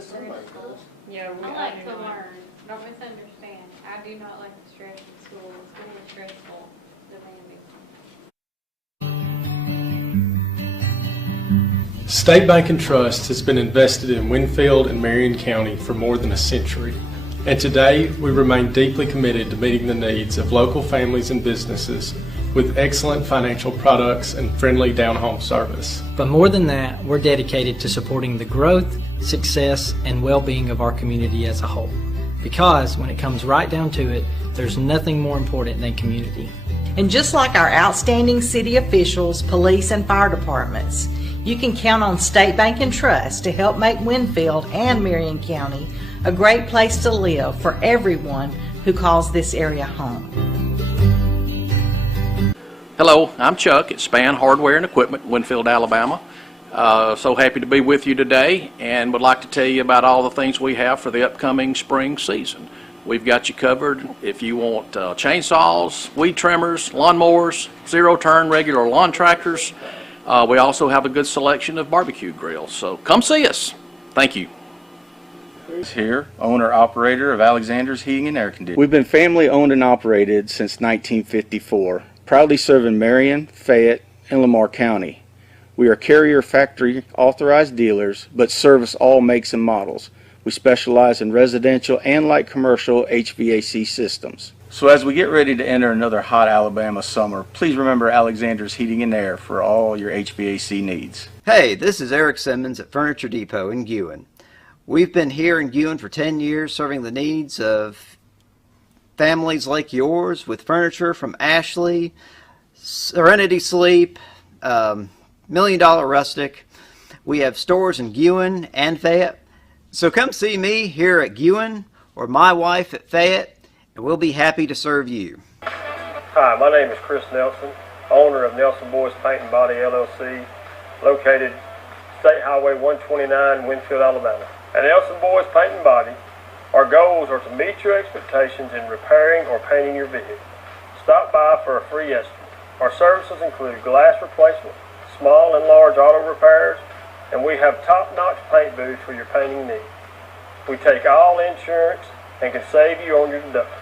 stressful. Yeah, I like do to not. learn. Don't misunderstand. I do not like the stress in school. School is stressful, demanding. State Bank and Trust has been invested in Winfield and Marion County for more than a century, and today we remain deeply committed to meeting the needs of local families and businesses with excellent financial products and friendly down-home service. But more than that, we're dedicated to supporting the growth, success, and well-being of our community as a whole. Because when it comes right down to it, there's nothing more important than community. And just like our outstanding city officials, police, and fire departments, you can count on State Bank and Trust to help make Winfield and Marion County a great place to live for everyone who calls this area home. Hello, I'm Chuck at Spann Hardware and Equipment, Winfield, Alabama. So happy to be with you today and would like to tell you about all the things we have for the upcoming spring season. We've got you covered if you want chainsaws, weed trimmers, lawnmowers, zero-turn regular lawn tractors. We also have a good selection of barbecue grills, so come see us. Thank you. Here, owner-operator of Alexander's Heating and Air Conditioning. We've been family owned and operated since 1954, proudly serving Marion, Fayette, and Lamar County. We are carrier factory authorized dealers, but service all makes and models. We specialize in residential and light commercial HVAC systems. So as we get ready to enter another hot Alabama summer, please remember Alexander's Heating and Air for all your HVAC needs. Hey, this is Eric Simmons at Furniture Depot in Guin. We've been here in Guin for 10 years serving the needs of families like yours with furniture from Ashley, Serenity Sleep, Million Dollar Rustic. We have stores in Guin and Fayette. So come see me here at Guin or my wife at Fayette, and we'll be happy to serve you. Hi, my name is Chris Nelson, owner of Nelson Boyz Paint and Body LLC, located State Highway 129, Winfield, Alabama. At Nelson Boyz Paint and Body, our goals are to meet your expectations in repairing or painting your vehicle. Stop by for a free estimate. Our services include glass replacement, small and large auto repairs, and we have top-notch paint booths for your painting needs. We take all insurance and can save you on your deductible.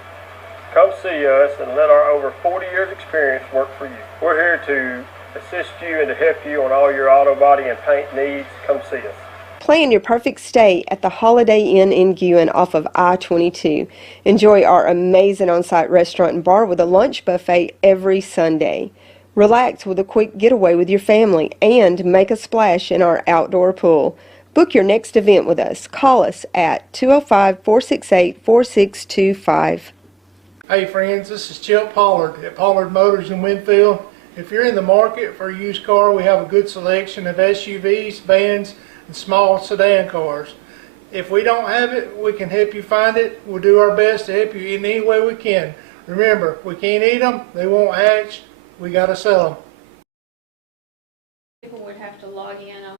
Come see us and let our over 40 years experience work for you. We're here to assist you and to help you on all your auto body and paint needs. Come see us. Plan your perfect stay at the Holiday Inn in Guin off of I-22. Enjoy our amazing on-site restaurant and bar with a lunch buffet every Sunday. Relax with a quick getaway with your family and make a splash in our outdoor pool. Book your next event with us. Call us at 205-468-4625. Hey friends, this is Chip Pollard at Pollard Motors in Winfield. If you're in the market for a used car, we have a good selection of SUVs, vans, and small sedan cars. If we don't have it, we can help you find it. We'll do our best to help you in any way we can. Remember, we can't eat them, they won't hatch, we gotta sell them. People would have to log in on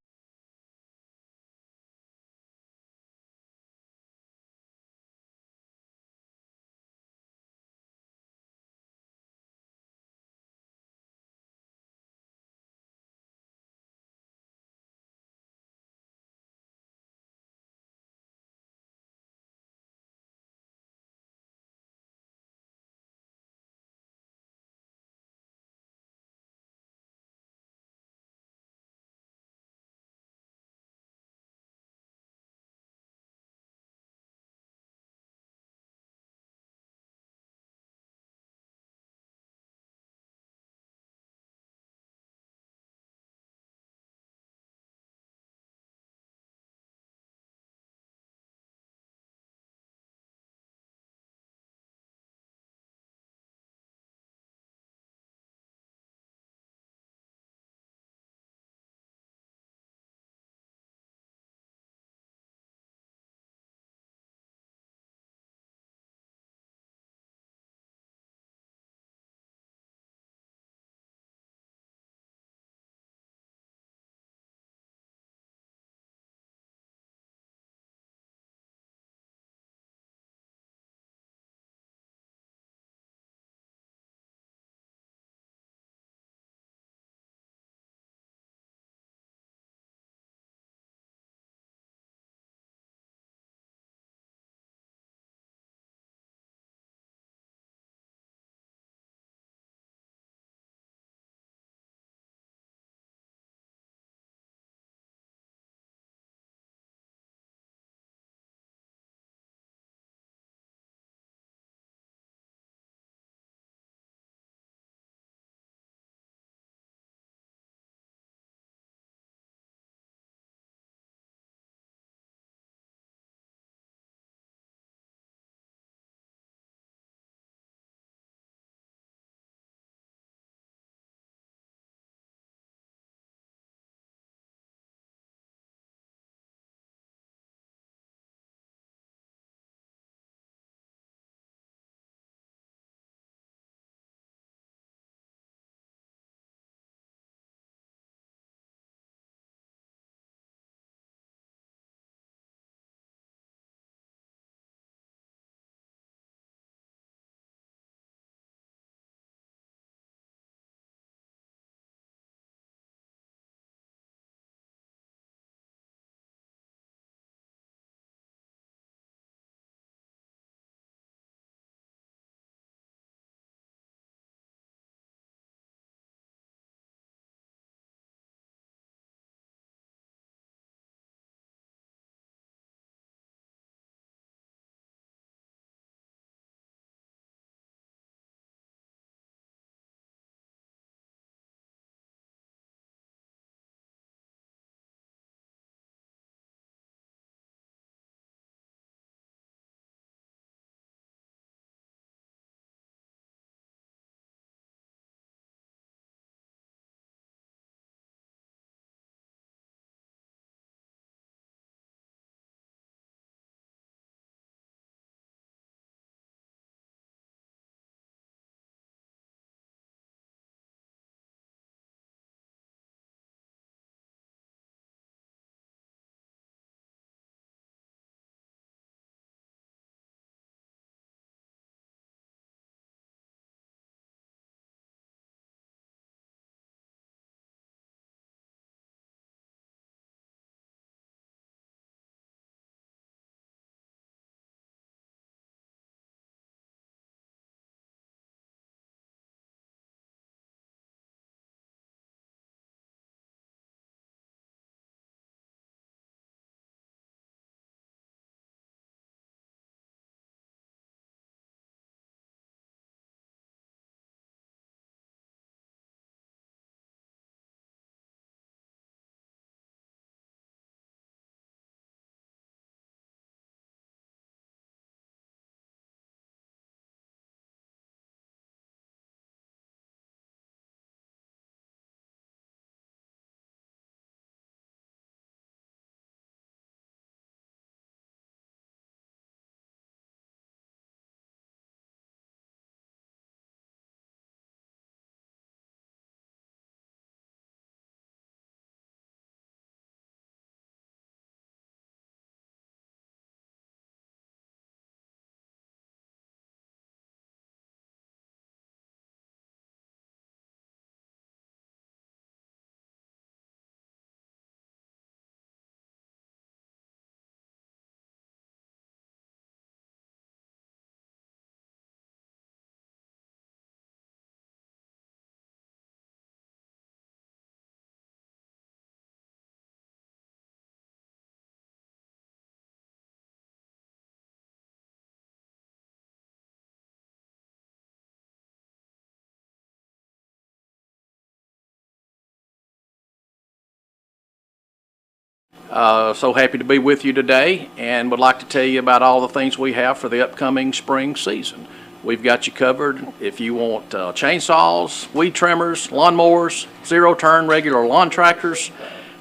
So happy to be with you today and would like to tell you about all the things we have for the upcoming spring season. We've got you covered if you want chainsaws, weed trimmers, lawnmowers, zero-turn regular lawn tractors.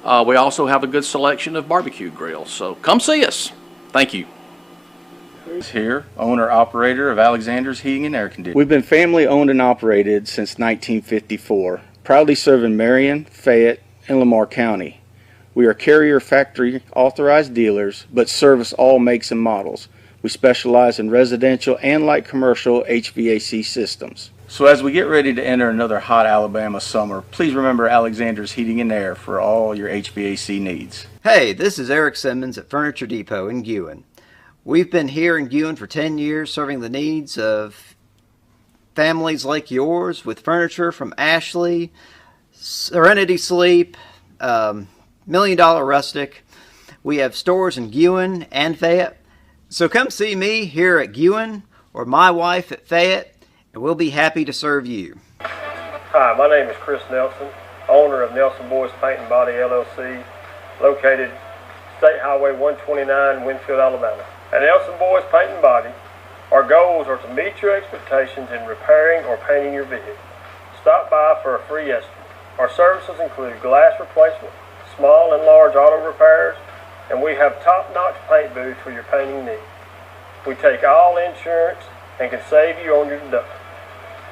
We also have a good selection of barbecue grills, so come see us. Thank you. Here, owner-operator of Alexander's Heating and Air Conditioning. We've been family owned and operated since 1954, proudly serving Marion, Fayette, and Lamar County. We are Carrier factory authorized dealers, but service all makes and models. We specialize in residential and light commercial HVAC systems. So as we get ready to enter another hot Alabama summer, please remember Alexander's Heating and Air for all your HVAC needs. Hey, this is Eric Simmons at Furniture Depot in Guin. We've been here in Guin for 10 years serving the needs of families like yours with furniture from Ashley, Serenity Sleep, $1 Million Rustic. We have stores in Guin and Fayette. So come see me here at Guin or my wife at Fayette, and we'll be happy to serve you. Hi, my name is Chris Nelson, owner of Nelson Boyz Paint and Body LLC, located State Highway 129, Winfield, Alabama. At Nelson Boyz Paint and Body, our goals are to meet your expectations in repairing or painting your vehicle. Stop by for a free estimate. Our services include glass replacement, small and large auto repairs, and we have top-notch paint booths for your painting needs. We take all insurance and can save you on your deductible.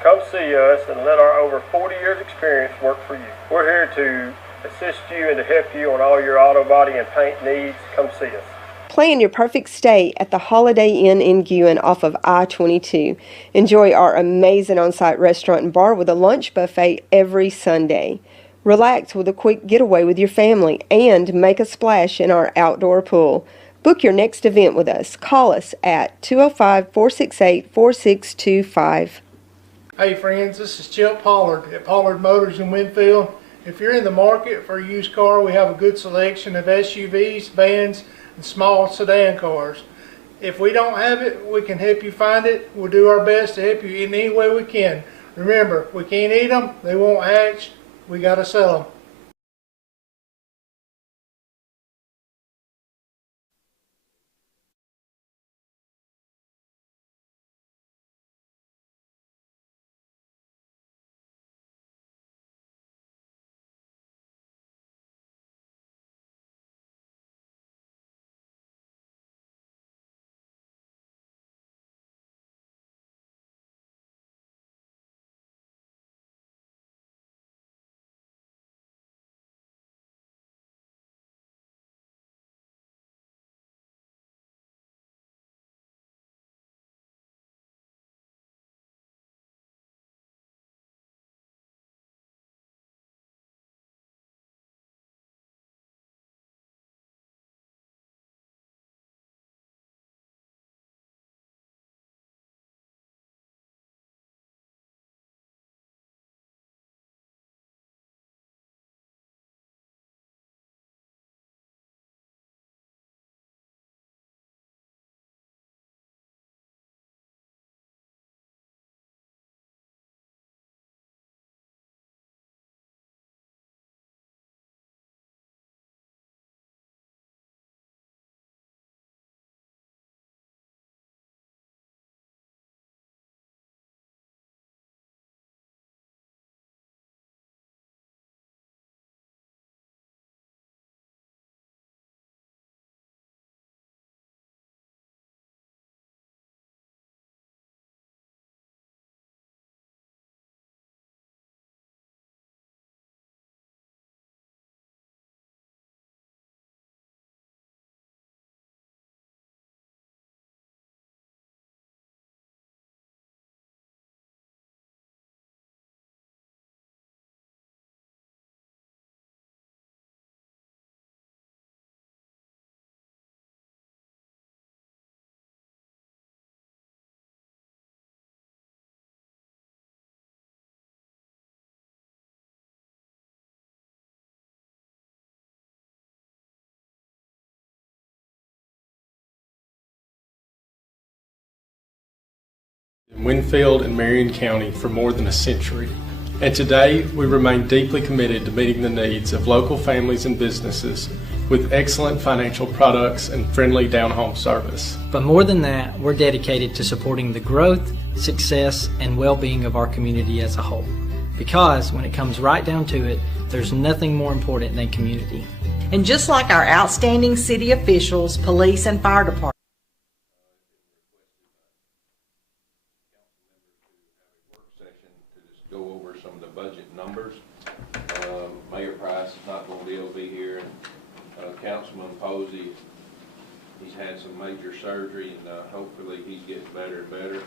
Come see us and let our over 40 years experience work for you. We're here to assist you and to help you on all your auto body and paint needs. Come see us. Plan your perfect stay at the Holiday Inn in Guin off of I-22. Enjoy our amazing on-site restaurant and bar with a lunch buffet every Sunday. Relax with a quick getaway with your family and make a splash in our outdoor pool. Book your next event with us. Call us at 205-468-4625. Hey friends, this is Chip Pollard at Pollard Motors in Winfield. If you're in the market for a used car, we have a good selection of SUVs, vans, and small sedan cars. If we don't have it, we can help you find it. We'll do our best to help you in any way we can. Remember, we can't eat them, they won't hatch, we gotta sell them. In Winfield and Marion County for more than a century. And today, we remain deeply committed to meeting the needs of local families and businesses with excellent financial products and friendly down-home service. But more than that, we're dedicated to supporting the growth, success, and well-being of our community as a whole. Because when it comes right down to it, there's nothing more important than community. And just like our outstanding city officials, police, and fire departments, go over some of the budget numbers. Mayor Price is not going to be able to be here. Councilman Posey, he's had some major surgery, and hopefully he's getting better and better.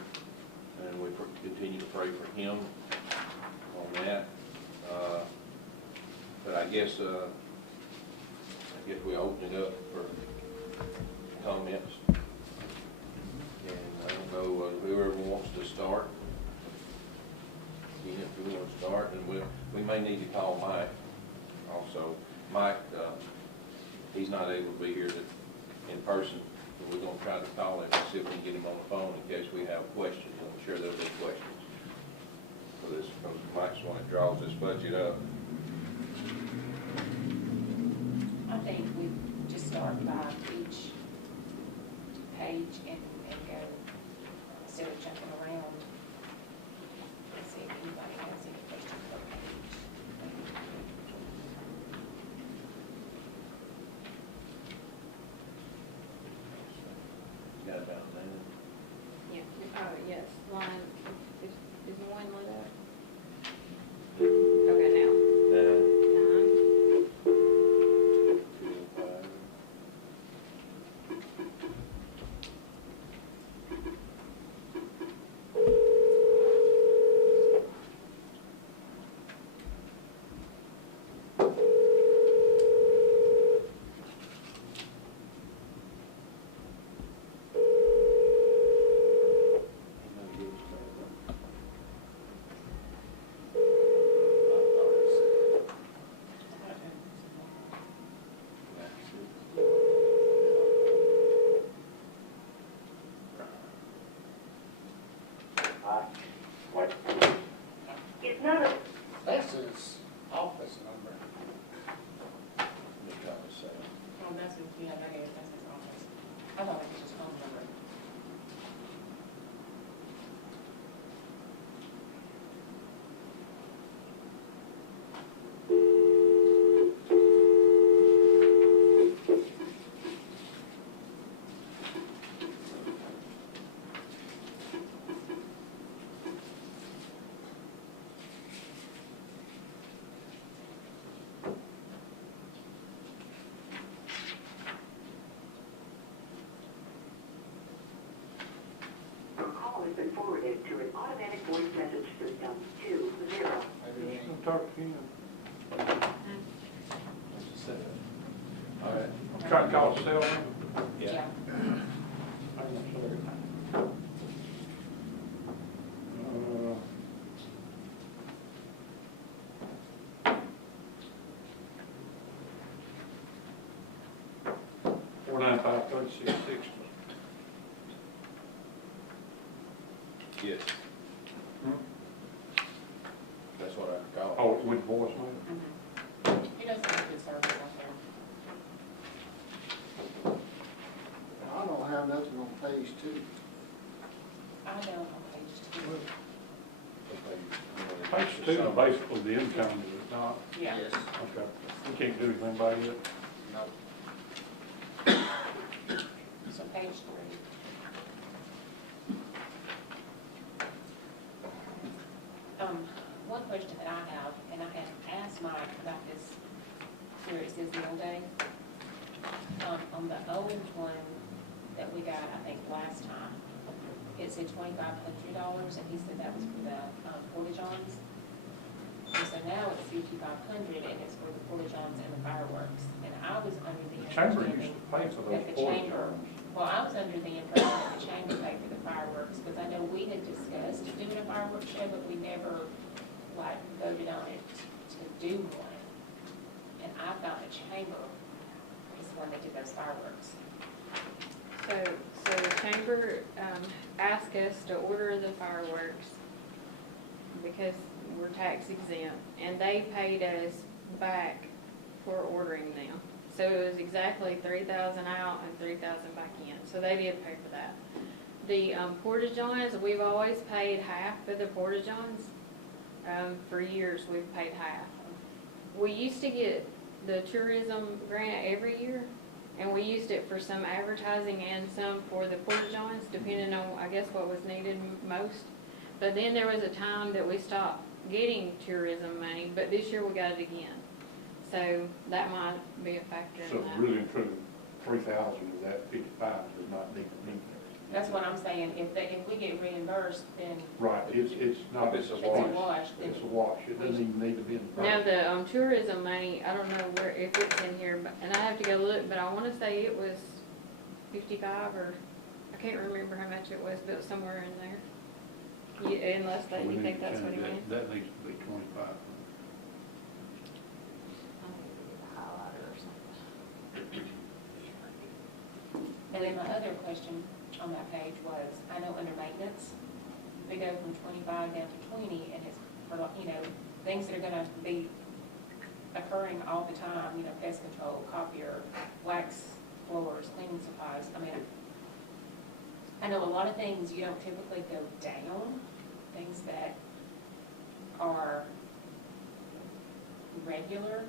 And we continue to pray for him on that. But I guess we open it up for comments. And I don't know whoever wants to start. If we want to start, and we may need to call Mike also. Mike, he's not able to be here in person, but we're going to try to call him and see if we can get him on the phone in case we have questions. I'm sure there'll be questions for this, because Mike's the one that draws this budget up. I think we just start by each page and go instead of jumping around. See if anybody has any questions per page. Got about that. Yeah, yes, line, is one lit up? Okay, now. 205. That's his office number. Oh, that's his, yeah, that is, that's his office. I thought it was his phone number. Has been forwarded to an automatic voice message system 20. Maybe we can talk to him. All right. I'm trying to call his cell number. Yeah. I'm not sure. 495-3660. Yes. That's what I call it. Oh, with voicemail? He does have a good service out there. I don't have nothing on page 2. I don't on page 2. Page 2 is basically the income, is it not? Yeah. Yes. Okay. We can't do anything by it? No. So page 3. One question that I have, and I had asked Mike about this, where it says meal day. On the old one that we got, I think, last time, it said $2,500, and he said that was for the porta-johns. And so now it's $5,500, and it's for the porta-johns and the fireworks. And I was under the Chamber understanding used to pay for those that the chamber, well, I was under the impression that the chamber paid for the fireworks, because I know we had discussed doing a fireworks show, but we never, like, voted on it to do one. And I thought the chamber was the one that did those fireworks. So the chamber asked us to order the fireworks because we're tax exempt, and they paid us back for ordering them. So it was exactly 3,000 out and 3,000 back in, so they did pay for that. The porta-johns, we've always paid half for the porta-johns. For years, we've paid half. We used to get the tourism grant every year, and we used it for some advertising and some for the porta-johns, depending on, I guess, what was needed most. But then there was a time that we stopped getting tourism money, but this year we got it again. So that might be a factor So uh, in that. really and truly, 3,000 of that 55 does not need to be there. That's what I'm saying, if we get reimbursed, then Right, it's not, It's a it's a wash. then It's a wash, it doesn't even need to be in the Now, budget. the tourism money, I don't know where, if it's in here, and I have to go look, but I want to say it was 55 or, I can't remember how much it was, but it was somewhere in there. Unless So we you need think to that's what he change meant. That needs to be 25. And then my other question on that page was, I know under maintenance, we go from 25 down to 20, and it's for, things that are gonna be occurring all the time, pest control, copier, wax floors, cleaning supplies. I mean, I know a lot of things you don't typically go down, things that are regular.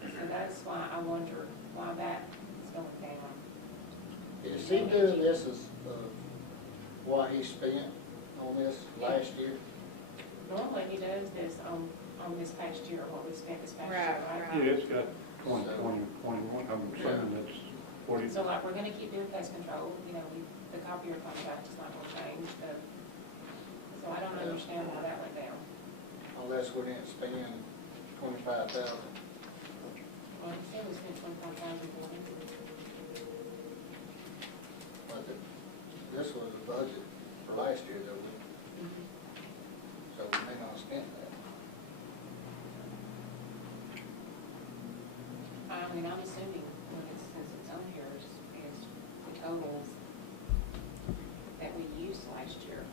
So that's why I wonder why that is going down. Is he doing this as, what he spent on this last year? Normally he does this on this past year, what we spent this past year, Right, right? Yeah, it's got 20, 21, I'm assuming that's what it. So like, we're gonna keep doing pest control, the copier contract is not gonna change, so I don't understand why that went down. Unless we didn't spend 25,000. Well, it said we spent 25,400. But this was the budget for last year, though, so we may not spend that. I mean, I'm assuming, since it's on here, is the totals that we used last year.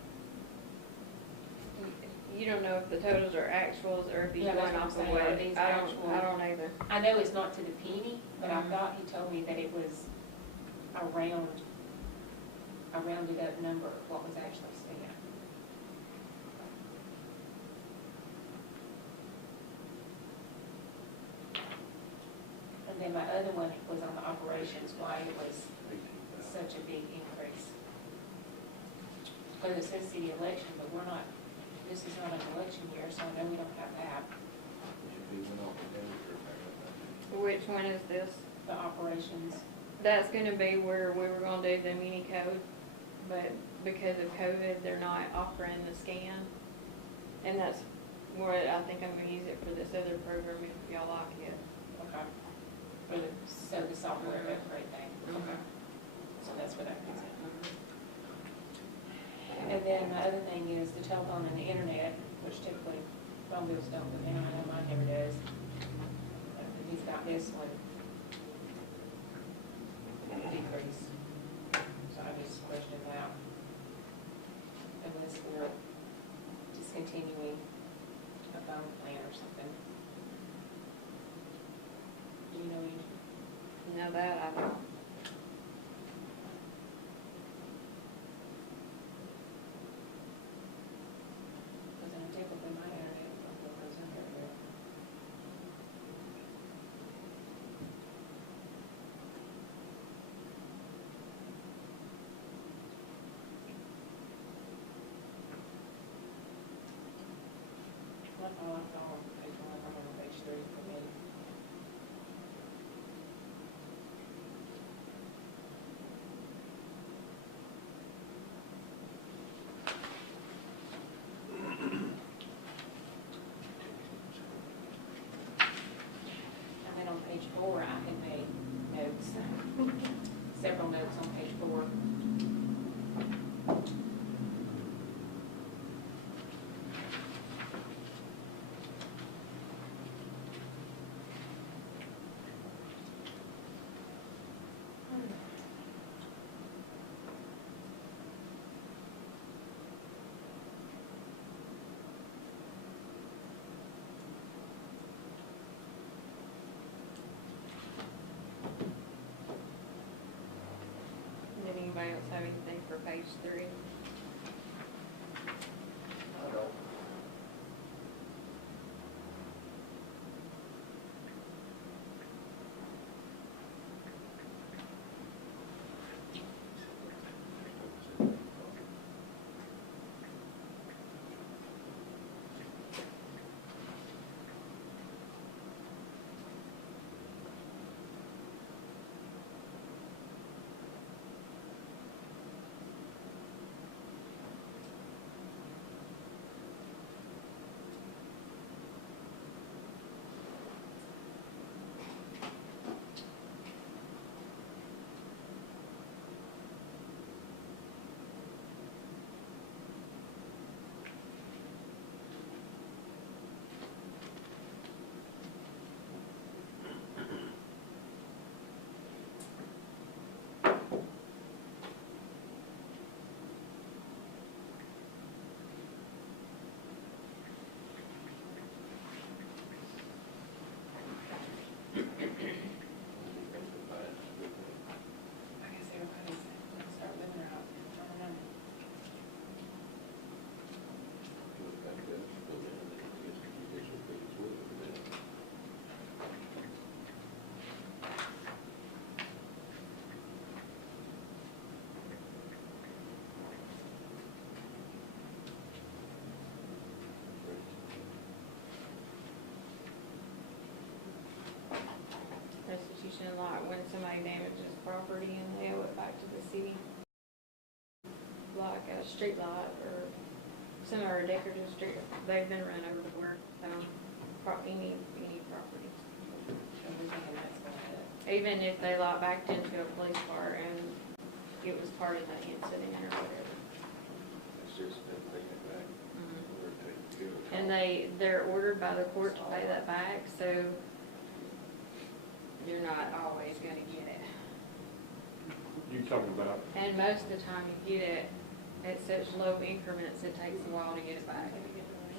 You don't know if the totals are actuals or if he's Yeah, that's going what I'm off of saying. what, Are these actual? I don't either. I know it's not to the penny, but I Mhm. thought he told me that it was a rounded up number of what was actually spent. And then my other one was on the operations, why it was such a big increase. But it says city election, but this is not an election year, so I know we don't have that. Which one is this? The operations. That's gonna be where we were gonna do the mini code, but because of COVID, they're not offering the scan. And that's where I think I'm gonna use it for this other program if y'all like it. Okay. So the software upgrade thing. Okay. So that's where that comes in. And then the other thing is the telephone and the internet, which typically phone bills don't, but then I know mine never does. He's got this one decrease. So I just question that. Unless we're discontinuing a phone plan or something. Do you know any? Now that I don't. Because I typically my internet goes in there. That's all I saw on page 1, I'm on page 3 for me. anybody else have anything for page 3? I don't. I guess everybody's gonna start living out. I don't know. Restitution lot, when somebody damages property and they owe it back to the city, like a street light or some of our decorative street, they've been run over for, any property. So we're thinking that's going up. Even if they lot backed into a police car and it was part of the incident or whatever. It's just them taking it back. We're taking care of it. And they're ordered by the court to pay that back, so you're not always gonna get it. You talking about, And most of the time you get it at such low increments, it takes a while to get it back.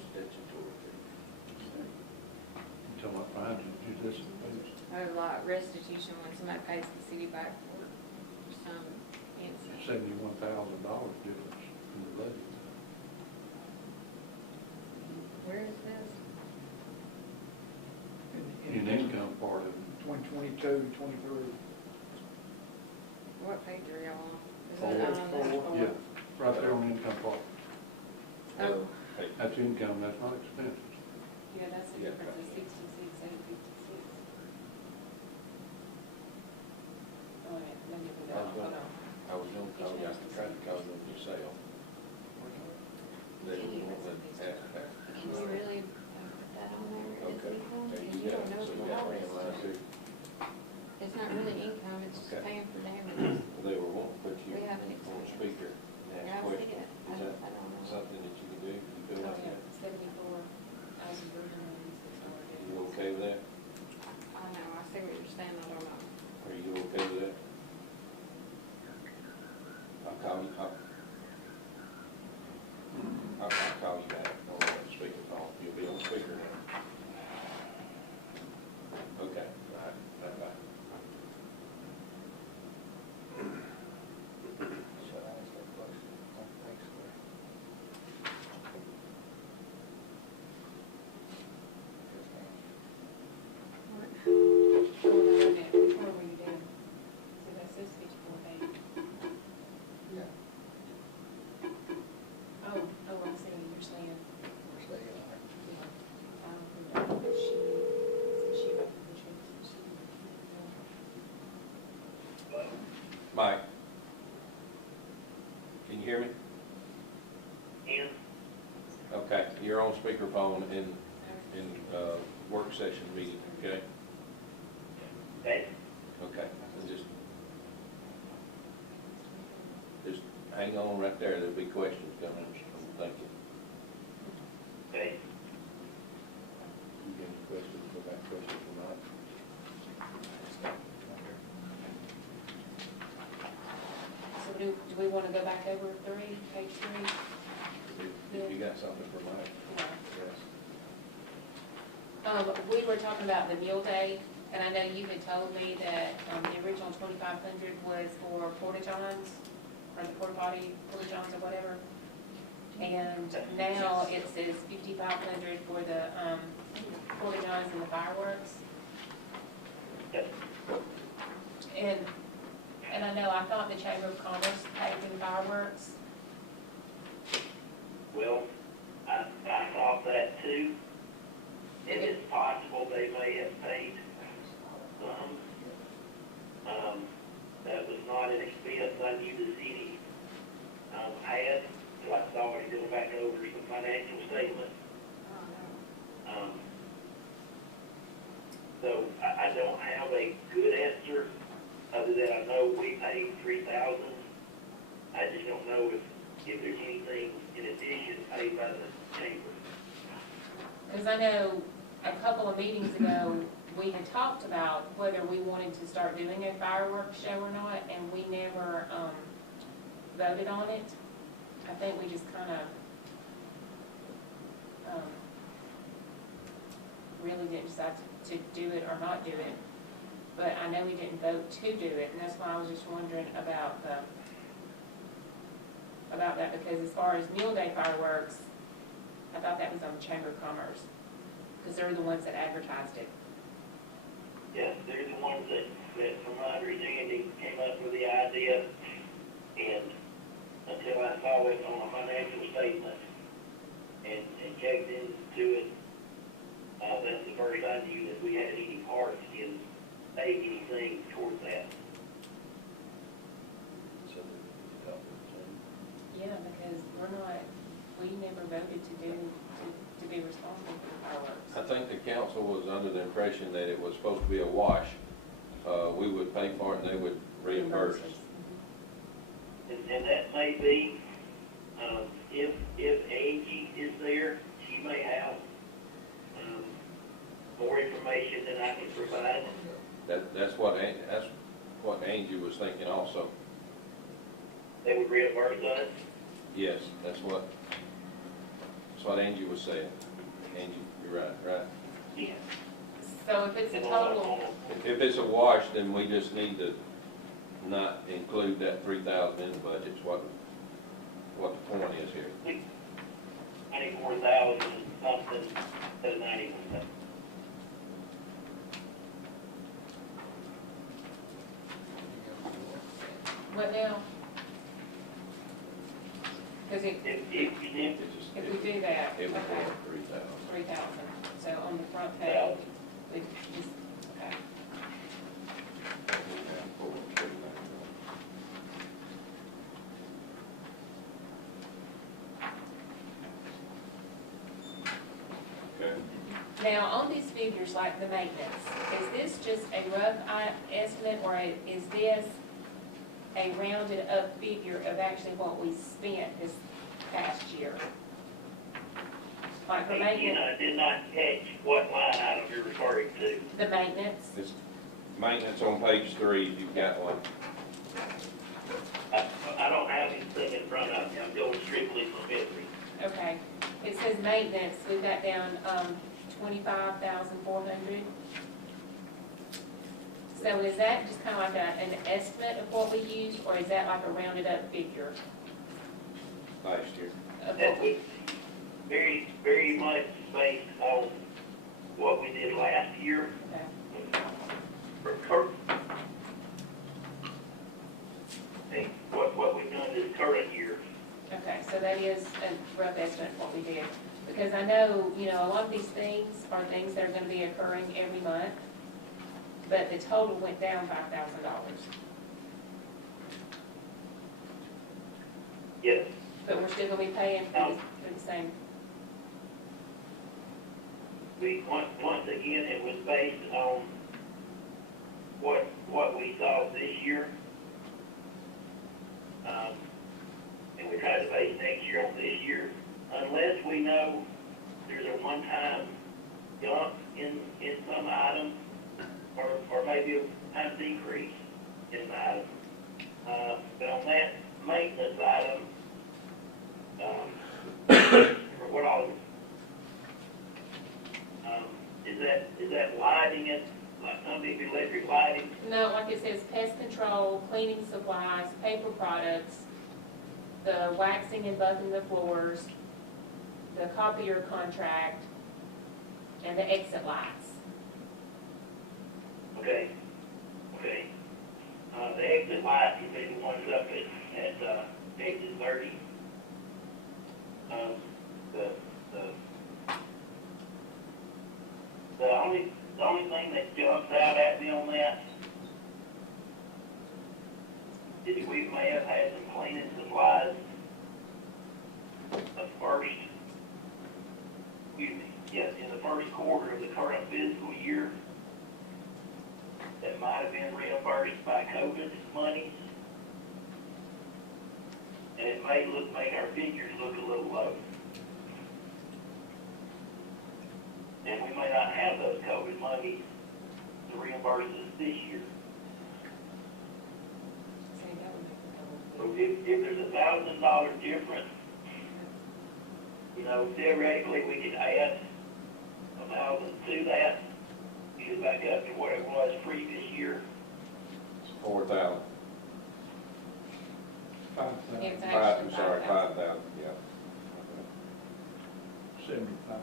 Statutory. you talking about fines, you just, A lot restitution when somebody pays the city back for some incident. $71,000 difference in the budget. Where is this? In the income part of it. 2022, 23. What page are y'all on? Is Four. it on that? Yeah, right there on the income part. Oh, That's income, that's not expenses. Yeah, that's the Yeah. difference, is 66, 756. Oh, wait, let me put that on, hold on. I was gonna call you, I tried to call you on your cell. They were one that asked that. can you really put that on there as Okay. income? There Because you you go. don't know So if you the got law me in line is. too. It's not really income, it's just Okay. paying for damages. They were wanting to put you We haven't on experienced. speaker and Yeah, ask I see questions. it. Is that I don't know. something that you can do? You feel like Okay, that? $74,386. You okay with that? I know, I see what you're saying, I don't know. Are you okay with that? I'll call you, I'll call you back on that speaker phone. You'll be on speaker now. Okay, right, bye-bye. Should I ask that question? Thanks, sir. Hold on a minute, which one were you doing? So that says 54 days. Yeah, Oh, I see what you're saying. we're staying on it. Mike? Can you hear me? Yeah. Okay, you're on speakerphone in work session meeting, okay? Okay. Okay, and just hang on right there, there'll be questions coming, thank you. Okay. You get any questions, go back questions or not? So do we want to go back over page 3? If you got something for Mike, yes. We were talking about the meal day, and I know you had told me that the original 2,500 was for porta johns. or the porta johns or whatever. And now it says 5,500 for the, porta johns and the fireworks. And I know, I thought the Chamber of Commerce paid for the fireworks. Well, I thought that too. It is possible they may have paid some. That was not an expense I knew the city had, so I saw it go back over some financial statements. So I don't have a good answer, other than I know we paid $3,000. I just don't know if there's anything in addition paid by the chamber. Because I know a couple of meetings ago, we had talked about whether we wanted to start doing a fireworks show or not, and we never voted on it. I think we just kind of really didn't decide to do it or not do it. But I know we didn't vote to do it, and that's why I was just wondering about that, because as far as Mule Day fireworks, I thought that was on the Chamber of Commerce, because they're the ones that advertised it. Yes, they're the ones that from my understanding, came up with the idea, and until I saw it on a financial statement and checked into it, that's the first I knew that we had any part in paying anything towards that. Yeah, because we never voted to be responsible for the fireworks. I think the council was under the impression that it was supposed to be a wash. We would pay for it and they would reimburse us. And that may be, if Angie is there, she may have more information than I can provide. That's what Angie was thinking also. They would reimburse us? Yes, that's what Angie was saying. Angie, you're right. Yeah. So if it's a total, If it's a wash, then we just need to not include that 3,000 in the budget, is what the point is here. 94,000 something to 91,000. what now? Because if we do that, It was okay, 3,000. 3,000. So on the front page, we just, okay. Now, on these figures, like the maintenance, is this just a rough estimate, or is this a rounded up figure of actually what we spent this past year? Like for maintenance? I did not catch what line item you're referring to. The maintenance? It's maintenance on page 3, if you've got one. I don't have anything in front of me. I'm going strictly from memory. Okay. It says maintenance, we've got down, 25,400. So is that just kind of like an estimate of what we used, or is that like a rounded up figure? Last year. That was very, very much based on what we did last year. And what we've done this current year. Okay, so that is a rough estimate of what we did. Because I know, a lot of these things are things that are going to be occurring every month, but the total went down $5,000. Yes. But we're still going to be paying for the same. Once again, it was based on what we saw this year. And we tried to base next year on this year. Unless we know there's a one-time jump in some item, or maybe a decrease in an item. But on that maintenance item, for what all, is that lighting it, like some big electric lighting? No, like it says pest control, cleaning supplies, paper products, the waxing and buffing the floors, the copier contract, and the exit lights. Okay. The exit lights would be the ones up at exit 30. The only thing that jumps out at me on that is that we may have had some cleaning supplies in the first quarter of the current fiscal year that might have been reimbursed by COVID monies. And it may make our figures look a little low. And we may not have those COVID monies to reimburse us this year. So if there's $1,000 difference, theoretically we could add 1,000 to that, get it back up to what it was previous year. 4,000. It's I'm actually sorry, 5,000. 5,000, yeah. 75.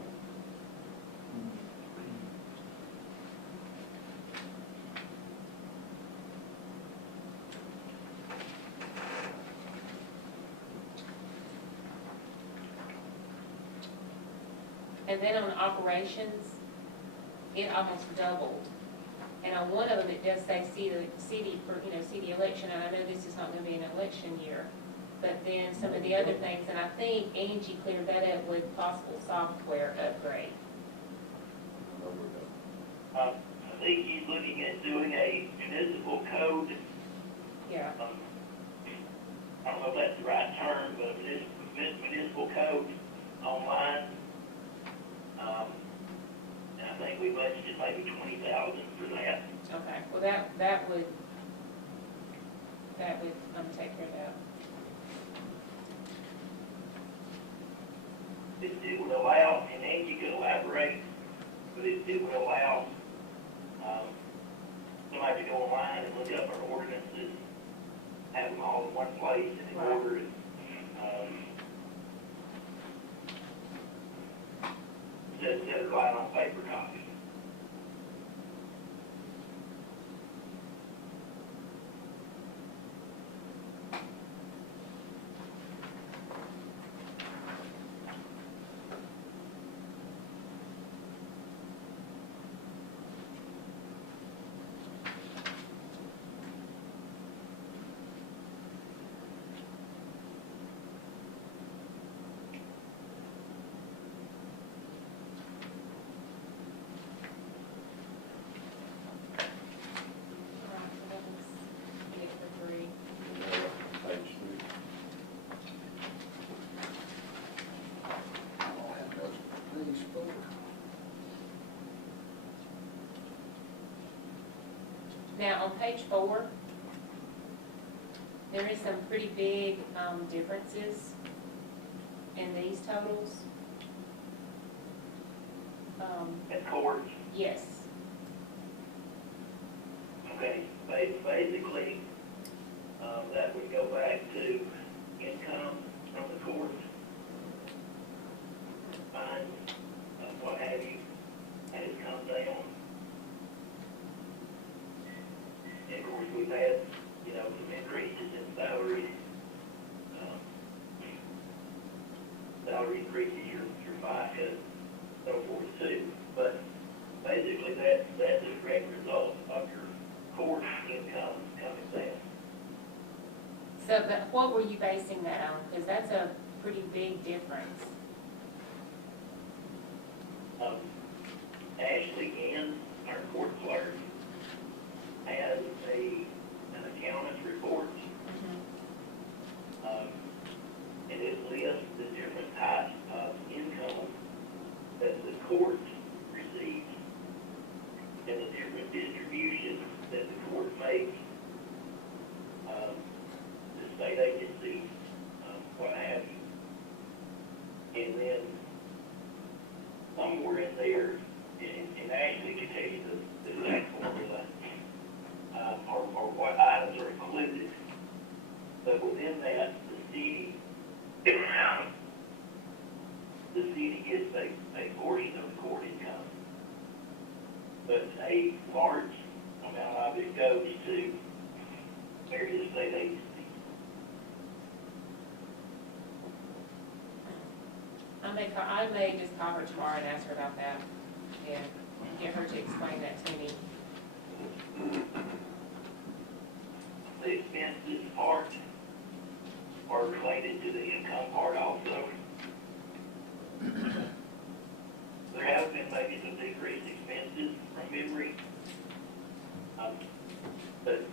And then on operations, it almost doubled. And on one of them, it does say city election, and I know this is not gonna be an election year. But then some of the other things, and I think Angie cleared that up with possible software upgrade. I think he's looking at doing a municipal code. Yeah. I don't know if that's the right term, but a municipal code online. And I think we budgeted maybe 20,000 for that. Okay, well, that would take care of that. It would allow, and Angie could elaborate, but it would allow somebody to go online and look up our ordinances, have them all in one place and in order. Instead of relying on paper copies. Now, on page 4, there is some pretty big differences in these totals. At court? Yes. Okay, basically, that would go back to income from the court, fines, what have you, has come down. And of course, we've had, some increases in salaries. Salary increases your FICA, so forth too. But basically, that's a direct result of your court income coming down. So what were you basing that on? Because that's a pretty big difference. Ashley Ann, our court clerk, has an accountant's report. And it lists the different types of income that the court receives and the different distributions that the court makes, the state agencies, what have you. And then somewhere in there, and Ashley can tell you the exact formula, or what items are included. But within that, the city the city gets a portion of the court income. But a large amount of it goes to various state agencies. I may just call her tomorrow and ask her about that and get her to explain that to me. The expenses part are related to the income part also. There have been maybe some decreased expenses from memory. But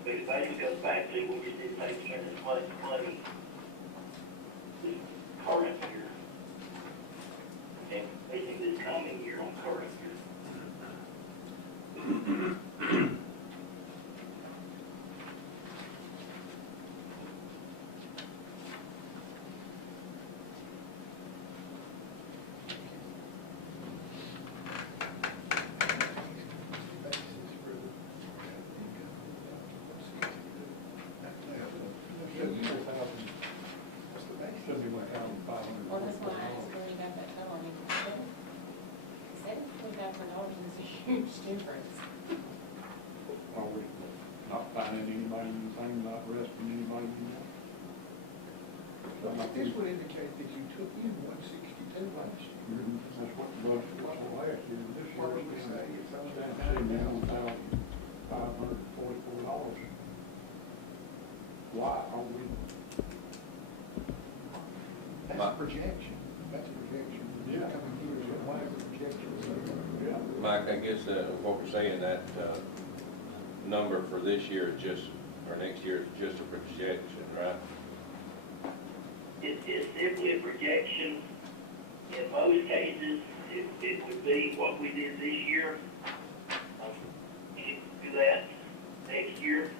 it basically goes back to we just didn't take in as much money this current year. And basically this coming year on current year. Well, that's why I asked where you got that total. I mean, $73,000 is a huge difference. Are we not finding anybody anything, not arresting anybody anymore? This would indicate that you took in 162 last year. That's what the budget was for last year, this year What would we it's say? It's only $71,544. Why are we? That's a projection. That's a projection. Yeah. Coming years, and why is the projection? Yeah. Mike, I guess what we're saying, that number for this year is just, or next year is just a projection, right? It's simply a projection. In most cases, it would be what we did this year. You do that next year.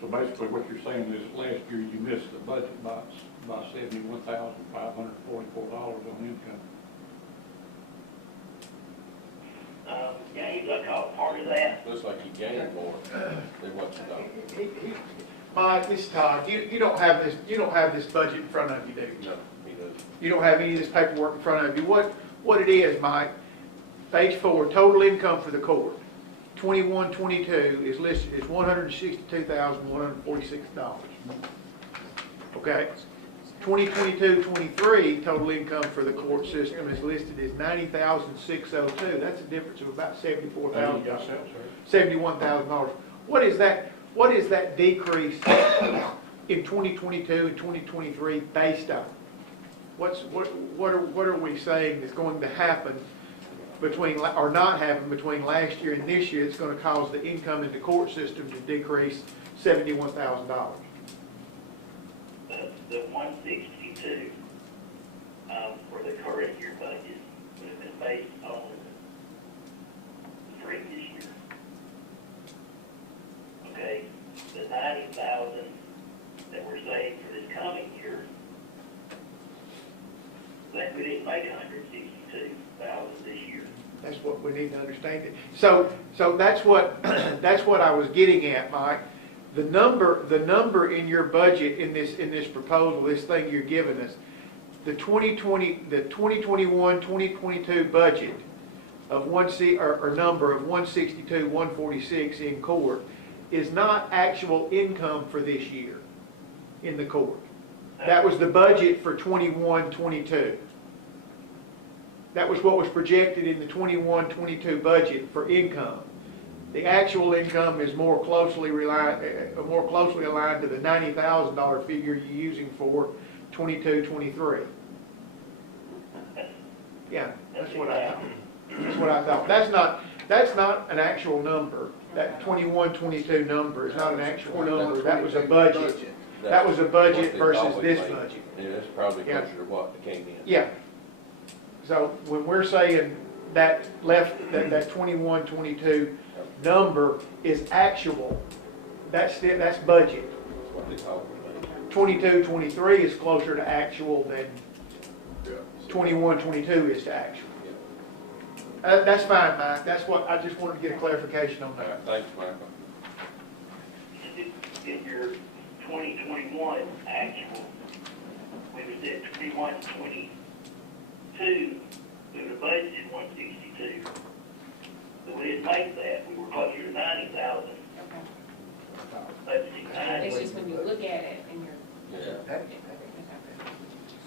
So basically what you're saying is last year you missed the budget by $71,544 on income. Games, I call part of that. Looks like you gained more than what you thought. Mike, this is Todd. You don't have this budget in front of you, do you? No, he doesn't. You don't have any of this paperwork in front of you. What it is, Mike, page 4, total income for the court, 21-22 is listed as $162,146. Okay? 2022-23 total income for the court system is listed as $90,602. That's a difference of about $74,000. $71,000. What is that decrease in 2022 and 2023 based on? What are we saying is going to happen between, or not happen between last year and this year? It's going to cause the income in the court system to decrease $71,000. The 162 for the current year budget would have been based on the previous year. Okay, the 90,000 that we're saying for this coming year, that we didn't make 162,000 this year. That's what we need to understand. So that's what I was getting at, Mike. The number in your budget in this proposal, this thing you're giving us, the 2021-2022 budget of number of 162-146 in court is not actual income for this year in the court. That was the budget for 21-22. That was what was projected in the 21-22 budget for income. The actual income is more closely aligned to the $90,000 figure you're using for 22-23. Yeah, that's what I thought. That's what I thought. That's not an actual number. That 21-22 number is not an actual number. That was a budget. That was a budget versus this budget. Yeah, that's probably closer to what came in. Yeah. So when we're saying that 21-22 number is actual, that's budget. 22-23 is closer to actual than 21-22 is to actual. That's fine, Mike. That's what I just wanted to get a clarification on that. Thanks, Michael. In your 2021 actual we was at 2122, we were budgeted 162. So we didn't make that, we were closer to 90,000. Budgeting 90. It's just when you look at it and you're.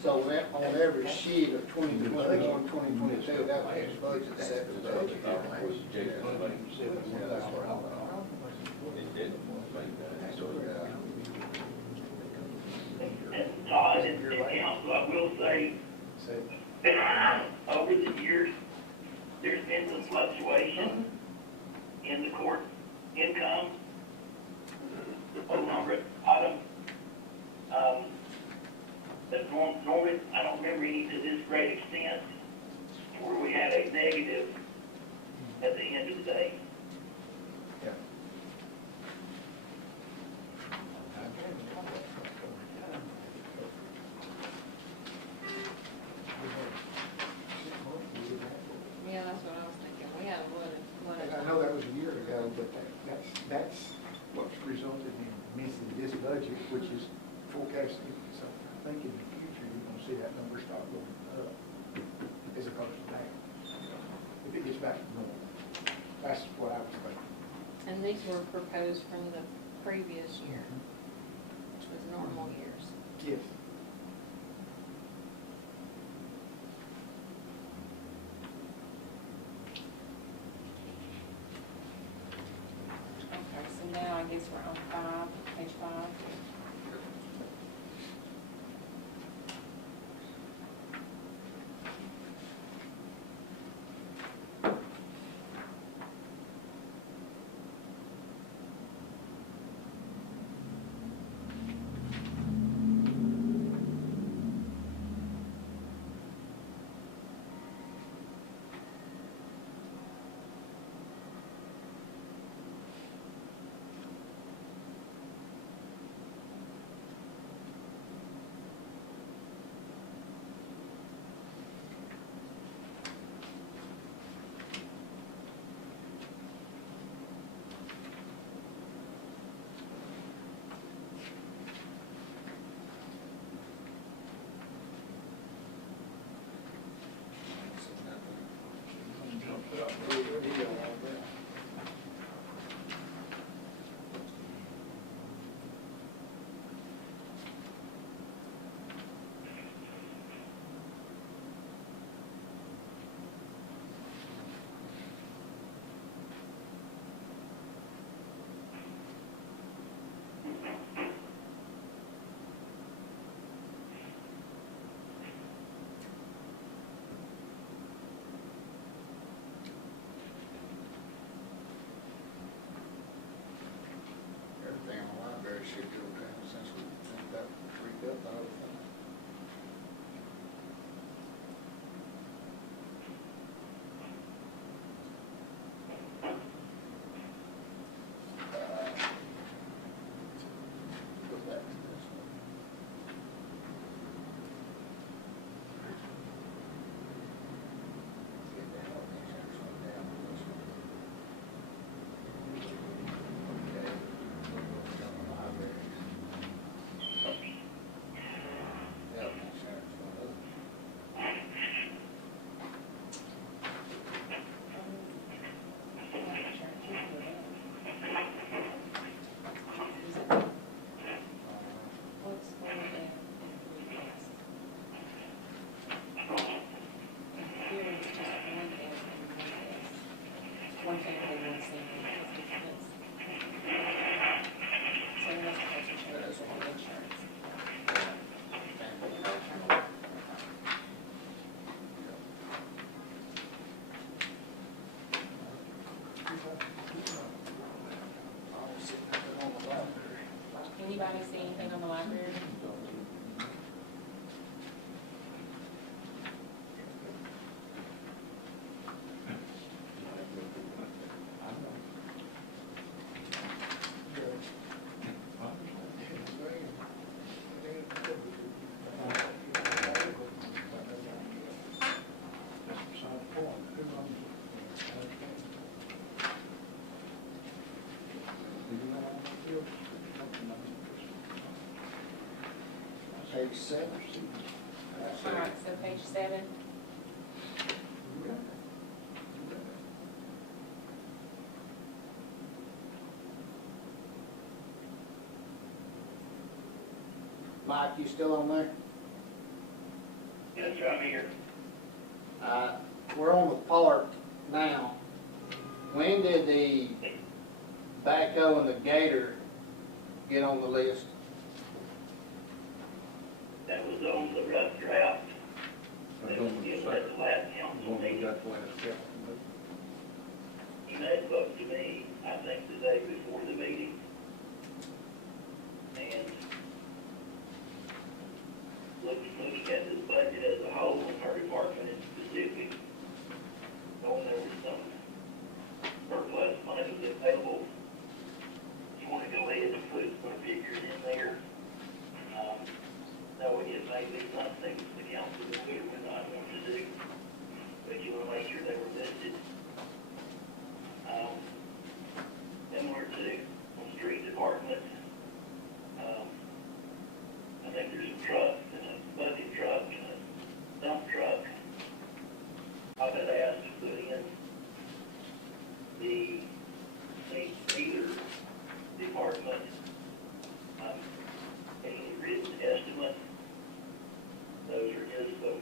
So on every sheet of 2021, 2022, that was his budget set for budget. And Todd and council, I will say, over the years, there's been some fluctuation in the court income on a number of items. But normally, I don't remember any to this great extent where we had a negative at the end of the day. Yeah, that's what I was thinking. We had one. I know that was a year ago, but that's what's resulted in missing this budget, which is forecasting. So I think in the future, you're going to see that number start going up as opposed to down. If it gets back to normal. That's what I was thinking. And these were proposed from the previous year, which was normal years. Yes. Okay, so now I guess we're on page 5. Page 7. All right, so page 7. Mike, you still on there? Yes, sir, I'm here. We're on with Pollard now. When did the backhoe and the gator get on the list? That was on the rough draft. That was given at the last council meeting. He may spoke to me, I think, the day before the meeting. And looking at this budget as a whole, and her department in specific, knowing there was some surplus money available, just want to go ahead and put some figures in there. That way it may be something the council would not want to do, but you want to make sure they were listed. Similar to the street department, I think there's some trucks and a bucket truck and a dump truck. I've been asked to put in the either department, any written estimate. Those are just some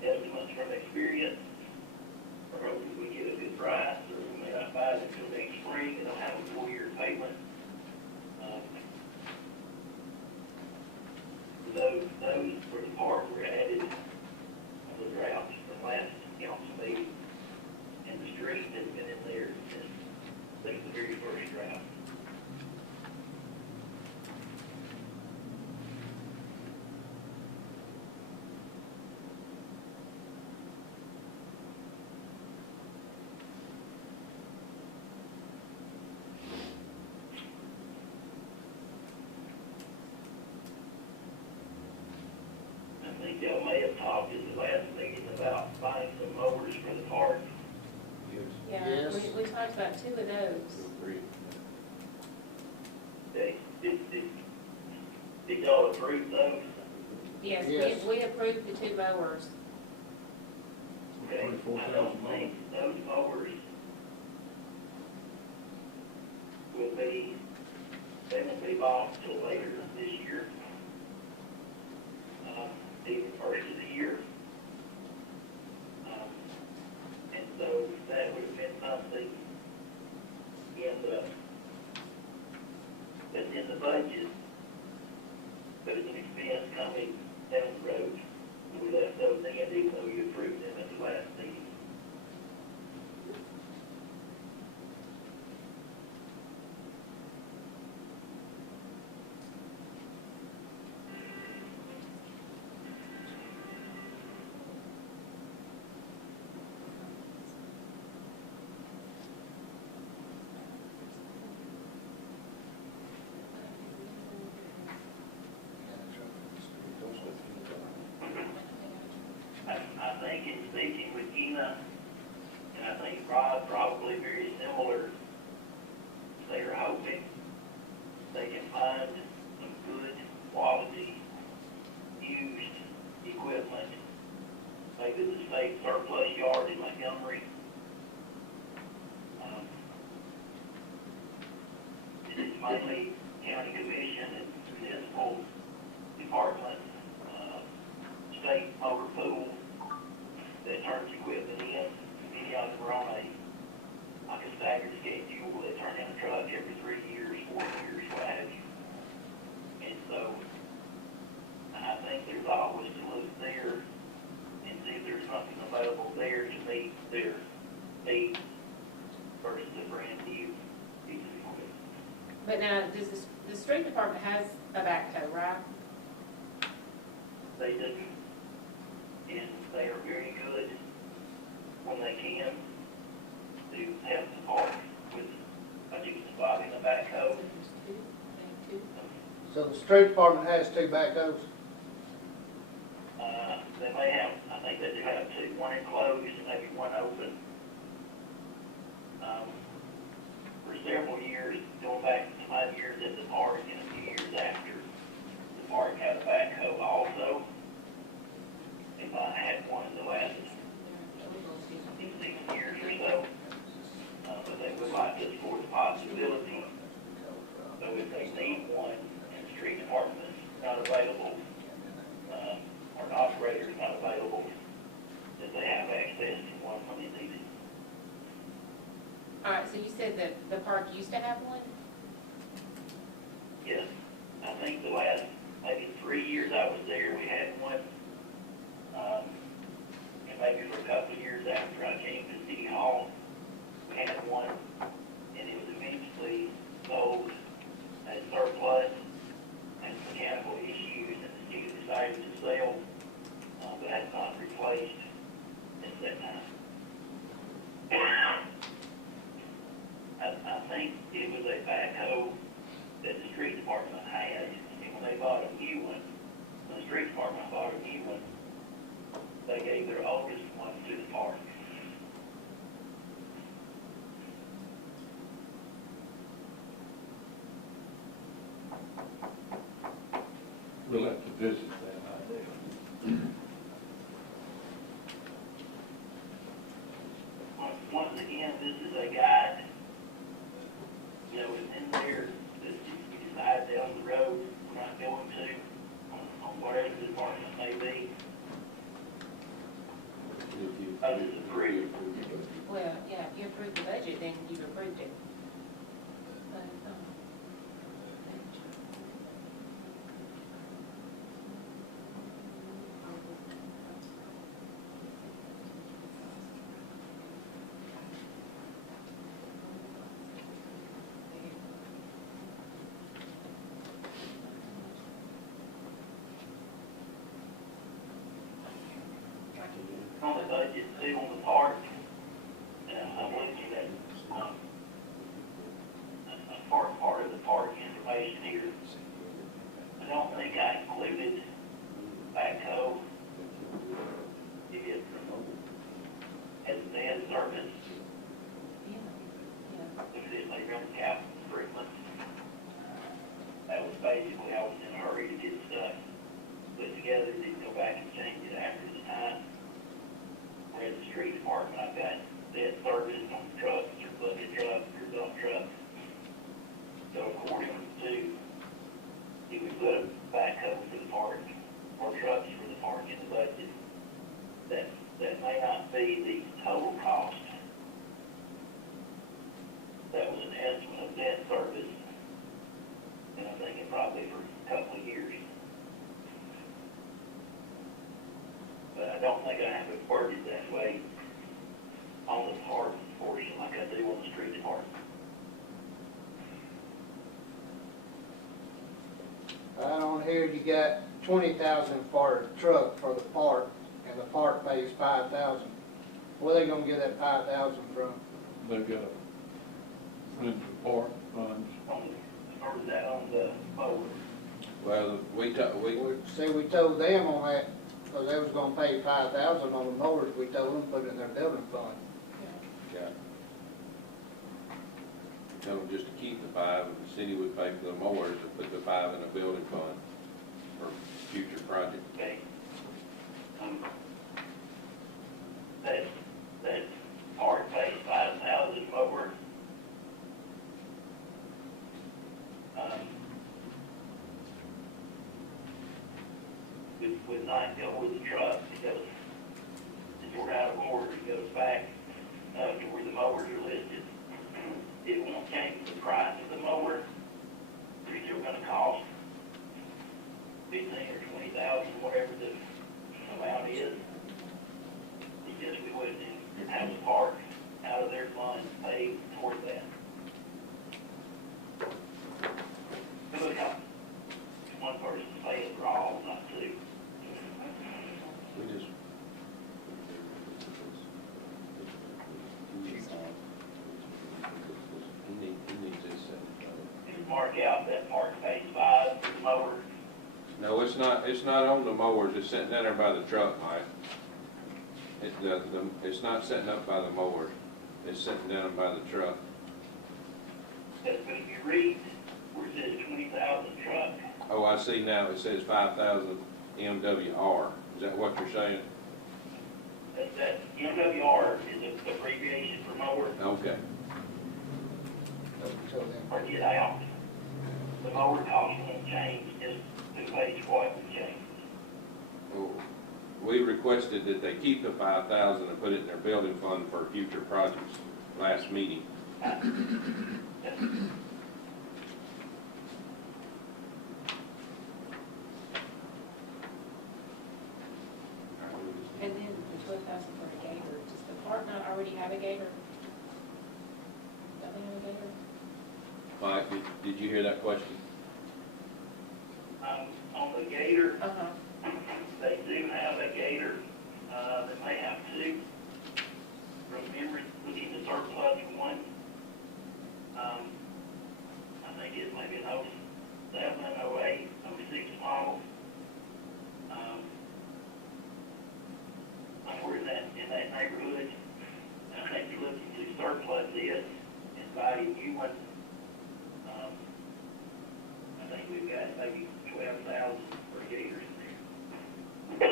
estimates from experience. Or hopefully we get a good price, or we may not buy it until next spring and don't have a full-year payment. Those for the part were added on the draft from last council meeting, and the street has been in there since the very first draft. I think y'all may have talked at the last meeting about buying some mowers for the park. Yeah, Yes. we talked about 2 of those. Did y'all approve those? Yes, Yes. we approved the 2 mowers. Okay, I don't think those mowers they won't be bought till later this year. Even first of the year. And so that would have been something that's in the budget, but it's an expense coming down the road. We left those in even though you approved them at the last meeting. I think in speaking with Gina, and I think Rod probably very similar, they are hoping they can find some good quality used equipment. Maybe the state surplus yard in Montgomery. It's mainly county commission and municipal department, state motor pool that turns equipment in. Many of them are on like a staggered schedule. They turn in a truck every 3 years, 4 years, what have you. And so I think there's always to look there and see if there's something available there to meet their needs versus a brand new piece of equipment. But now, does the street department has a backhoe, right? They do, and they are very good when they can to have support with a juice spot in the backhoe. So the street department has 2 backhoes? They may have, I think they do have 2, one enclosed and maybe one open. For several years, going back to my years at the park and a few years after, used to have one? Yes, I think the last maybe 3 years I was there, we had one. And maybe for a couple of years after I came to City Hall, we had one, and it was eventually sold as surplus and mechanical issues, and the city decided to sell, but has not replaced since that time. I think it was a backhoe that the street department had, and when they bought a new one, when the street department bought a new one, they gave their oldest one to the park. We'll have to visit that idea. Once again, this is a guide. You know, it's in there that you decide down the road we're not going to, on whatever the department may be. This is approved. Well, yeah, if you approve the budget, then you've approved it. But, On the budget, too, on the park, I'm looking at, a part of the park information here. I don't think I included backhoe. It has dead service. Evidently run capital improvements. That was basically, I was in a hurry to get stuff put together, didn't go back and change it after the time. Whereas the street department, I've got dead service on trucks, or bucket trucks, or dump trucks. So according to, you would put a backhoe for the park, or trucks for the park in the budget. That may not be the total cost. That was an estimate of debt service, and I'm thinking probably for a couple of years. But I don't think I have it worded that way on the park portion like I do on the street department. Right on here, you got 20,000 for a truck for the park, and the park pays 5,000. Where they gonna get that 5,000 from? They've got a park funds. Or is that on the mower? Well, we See, we told them on that, because they was gonna pay 5,000 on the mowers, we told them put it in their building fund. got, tell them just to keep the 5, and the city would pay for the mowers and put the 5 in a building fund for future projects. Okay. That park pays 5,000 mower. Would not go with the truck, it goes, if we're out of order, it goes back to where the mowers are listed. It won't change the price of the mower, it's still gonna cost 15 or 20,000, whatever the amount is. It's just we wouldn't have the park out of their funds paid toward that. Look how one person's paying for all, not two. We just. He needs this. You mark out that park pays 5 for the mower. No, it's not on the mowers, it's sitting down there by the truck, Mike. It's not sitting up by the mowers, it's sitting down by the truck. But if you read where it says 20,000 truck, Oh, I see now, it says 5,000 MWR, is that what you're saying? that MWR is an abbreviation for mower, Okay. or get out. The mower cost won't change, just who pays what will change. Well, we requested that they keep the 5,000 and put it in their building fund for future projects last meeting. That's And then the 12,000 for a gator, does the park not already have a gator? Don't they have a gator? Mike, did you hear that question? On the gator, Uh-huh. they do have a gator, that may have two. From memory, looking to surplus one. I think it's maybe an 07, 08, 06 model. Somewhere in that neighborhood. I think you're looking to surplus it and buy a new one. I think we've got maybe 12,000 for gators in there.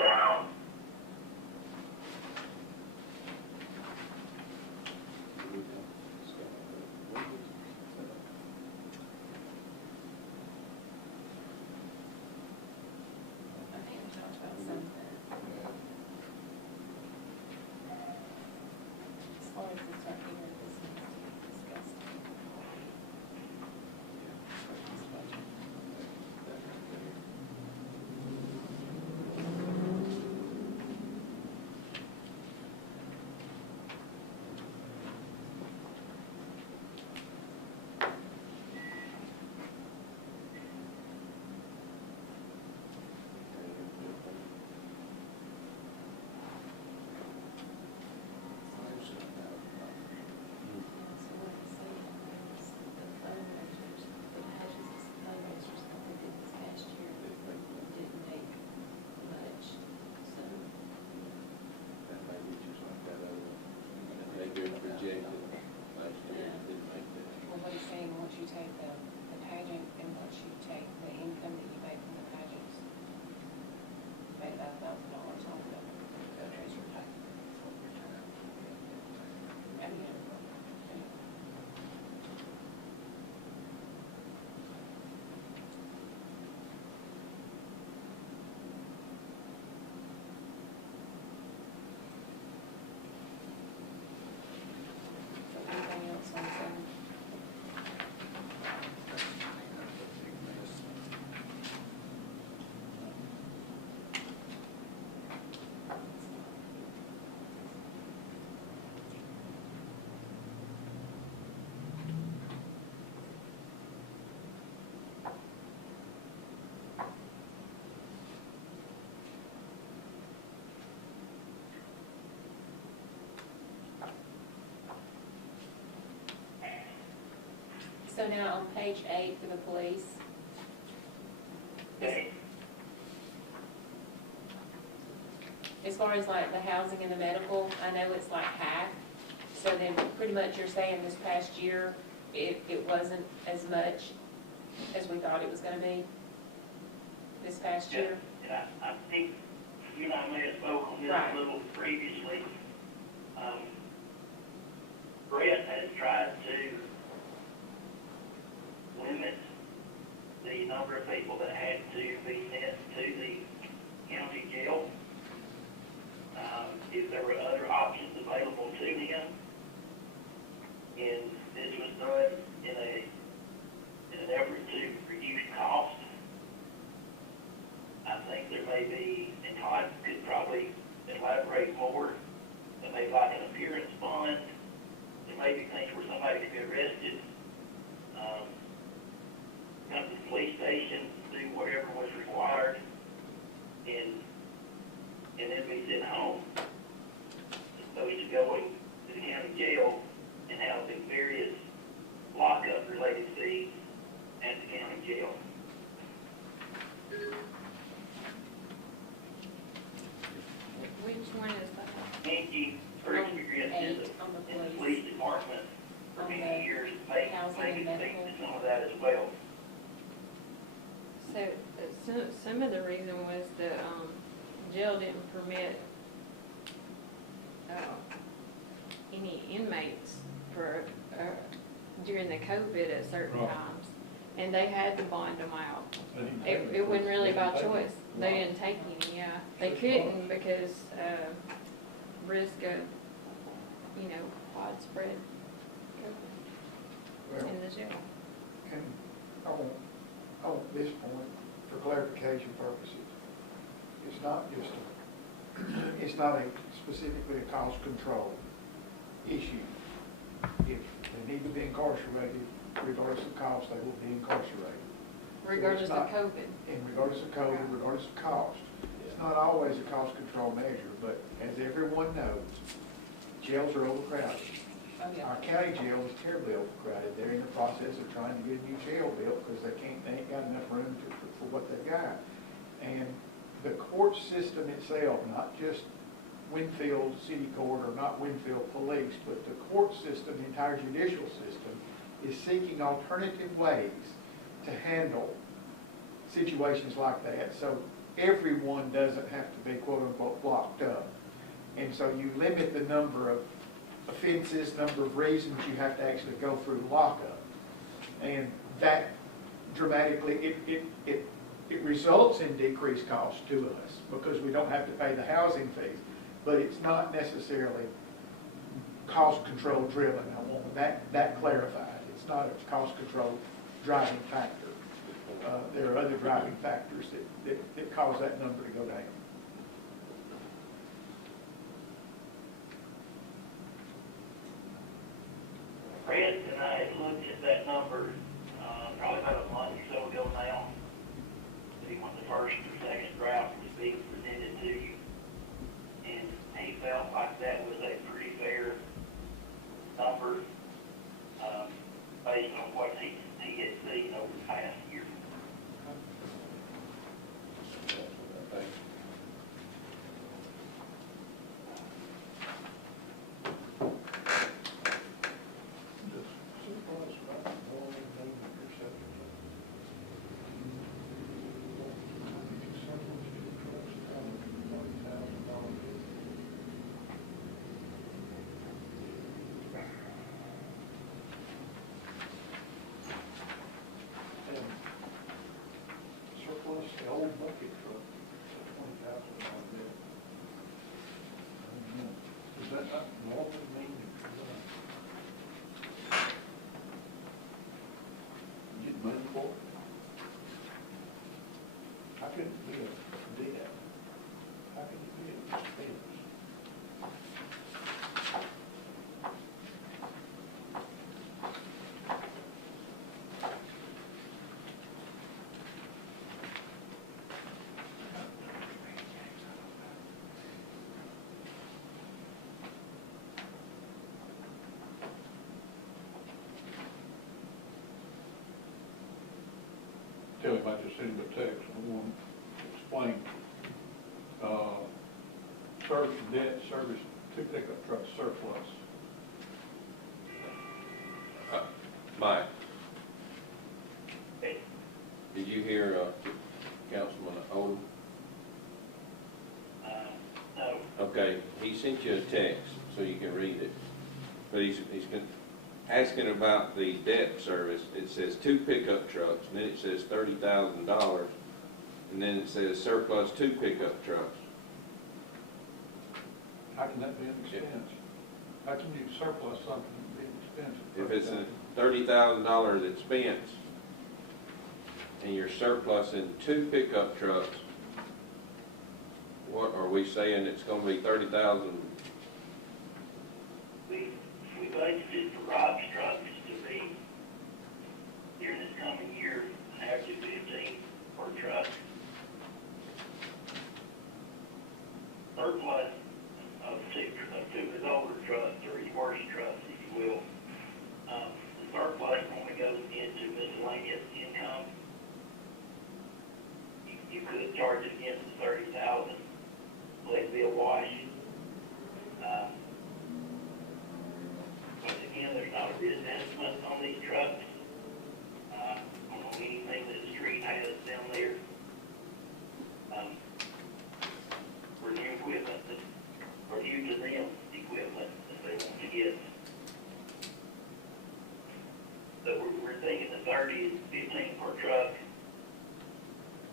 I think we talked about something. As far as this right here, this needs to be discussed. So what I'm saying is the fundraisers, the Hatches fundraisers that we did this past year didn't make much, so. That may be just like that other, they get rejected, last year, it didn't make that. Well, what he's saying, once you take the pageant and once you take the income that you make from the pageants, you made about $1,000 off of the fundraiser type. I mean, so anything else on seven? So now on page 8 for the police. As far as like the housing and the medical, I know it's like half. So then pretty much you're saying this past year, it wasn't as much as we thought it was gonna be this past year? Yeah, I think, you and I may have spoke on this a little previously. Brett has tried to limit the number of people that had to be sent to the county jail. If there were other options available to him, and this was done in an effort to reduce cost, I think there may be, and Todd could probably elaborate more, there may be like an appearance bond, there may be things where somebody could be arrested, come to the police station, do whatever was required, and then be sent home, as opposed to going to the county jail and having various lockup-related fees at the county jail. Which one is that? Angie, her experience in the police department for many years may speak to some of that as well. So, some of the reason was the, jail didn't permit, any inmates for, during the COVID at certain times. And they had to bond them out. It wasn't really by choice. They didn't take any, yeah. They couldn't because, risk of, widespread COVID. Well, in the jail. and I want this point for clarification purposes. It's not just it's not specifically a cost control issue. If they need to be incarcerated, regardless of cost, they will be incarcerated. Regardless of COVID. And regardless of COVID, regardless of cost. It's not always a cost control measure, but as everyone knows, jails are overcrowded. Oh, yeah. Our county jail is terribly overcrowded. They're in the process of trying to get a new jail built because they ain't got enough room for what they've got. And the court system itself, not just Winfield City Court or not Winfield Police, but the court system, the entire judicial system, is seeking alternative ways to handle situations like that, so everyone doesn't have to be quote-unquote locked up. And so you limit the number of offenses, number of reasons you have to actually go through lockup. And that dramatically, it results in decreased costs to us because we don't have to pay the housing fees, but it's not necessarily cost control driven. I want that clarified. It's not a cost control driving factor. There are other driving factors that cause that number to go down. Fred and I had looked at that number probably about a month or so ago now. I think when the first or second draft was being presented to you. And he felt like that was a pretty fair number based on what he had seen over the past year. The old bucket truck, $20,000 bill. Does that not normally mean you get money for it? How can it be a debt? How can it be an expense? Tell him I just sent him a text. I want to explain. Service debt service 2 pickup trucks surplus. Mike, did you hear Councilman Odom? No. Okay, he sent you a text so you can read it. But he's asking about the debt service. It says 2 pickup trucks, and then it says $30,000, and then it says surplus 2 pickup trucks. How can that be an expense? How can you surplus something and be expensive? If it's a $30,000 expense, and you're surplusing 2 pickup trucks, what are we saying it's gonna be 30,000? We budgeted for Rob's trucks to be, during this coming year, an average of 15 per truck. Surplus of two of his older trucks, or his worst trucks, if you will. The surplus only goes into miscellaneous income. You could charge it against the 30,000, let it be a wash. Once again, there's not a reassessment on these trucks. I don't know anything that the street has down there. For new equipment, or new to them equipment that they want to get. So we're thinking the 30 is 15 per truck.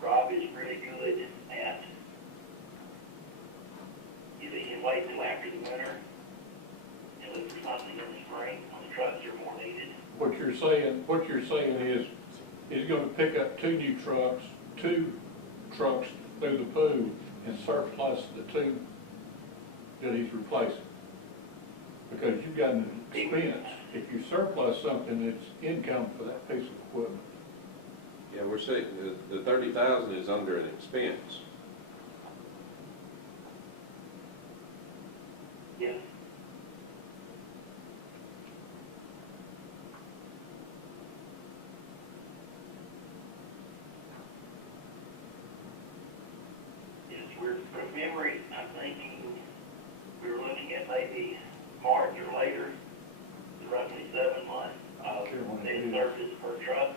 Rob is really good at, if he can wait till after the winter and look for something in the spring when the trucks are more needed. What you're saying is, he's gonna pick up two trucks through the pool and surplus the two that he's replacing. Because you've got an expense. If you surplus something, it's income for that piece of equipment. Yeah, we're saying the 30,000 is under an expense. Yes. Yes, we're, from memory, I'm thinking we were looking at maybe March or later, roughly 7 months of debt service per truck.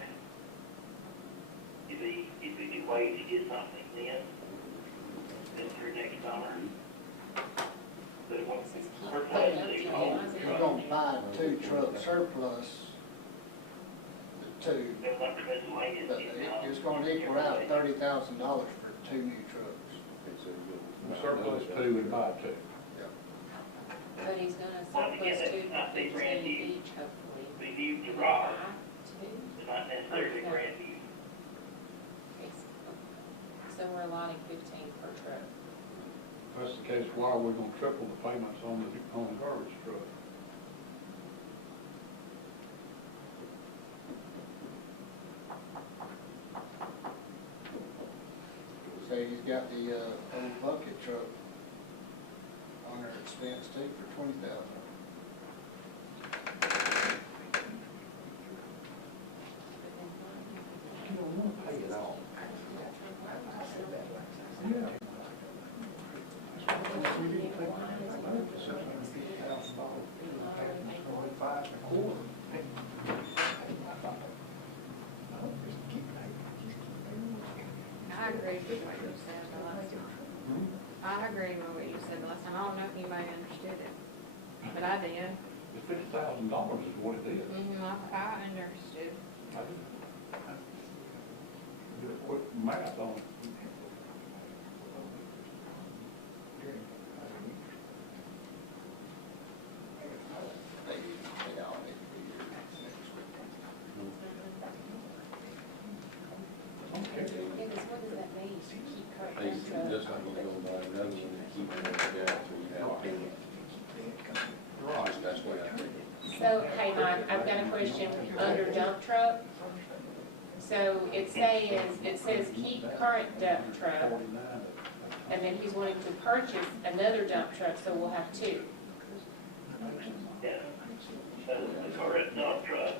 If we could wait to get something then through next summer. But it won't You're gonna buy 2 truck surplus, the 2, there's not miscellaneous. but it's gonna equal out $30,000 for 2 new trucks. Surplus 2 and buy 2. But he's gonna Once again, surplus two, that's not the brand 15 new. each, hopefully. Be new to Rob, Two. but not necessarily brand new. So we're allotting 15 per truck. If that's the case, why are we gonna triple the payments on the garbage truck? Say he's got the old bucket truck on their expense too for $20,000. You don't wanna pay it all. I agree with what you said the last time. I agree with what you said the last time. I don't know if anybody understood it, but I did. The $50,000 is what it is. I understood. I did a quick math on it. Yeah, because what does that mean? To keep current They truck? just like we're gonna buy another one and keep it together so you have to. That's what I think. So, hey Mike, I've got a question under dump truck. So it says keep current dump truck, and then he's wanting to purchase another dump truck, so we'll have 2. Yeah. So the current dump truck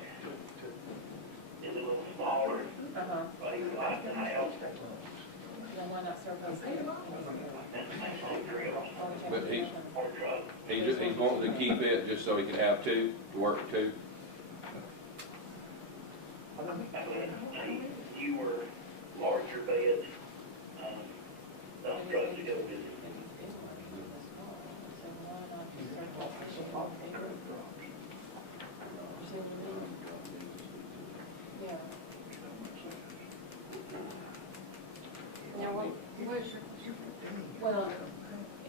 is a little smaller, Uh-huh. but he's like the house. Then why not surplus it? That's the same grill But he's, or truck. he's wanting to keep it just so he can have 2, to work with 2. Newer, larger bed, dump trucks to go with it. Yeah. Now, what's your, Well,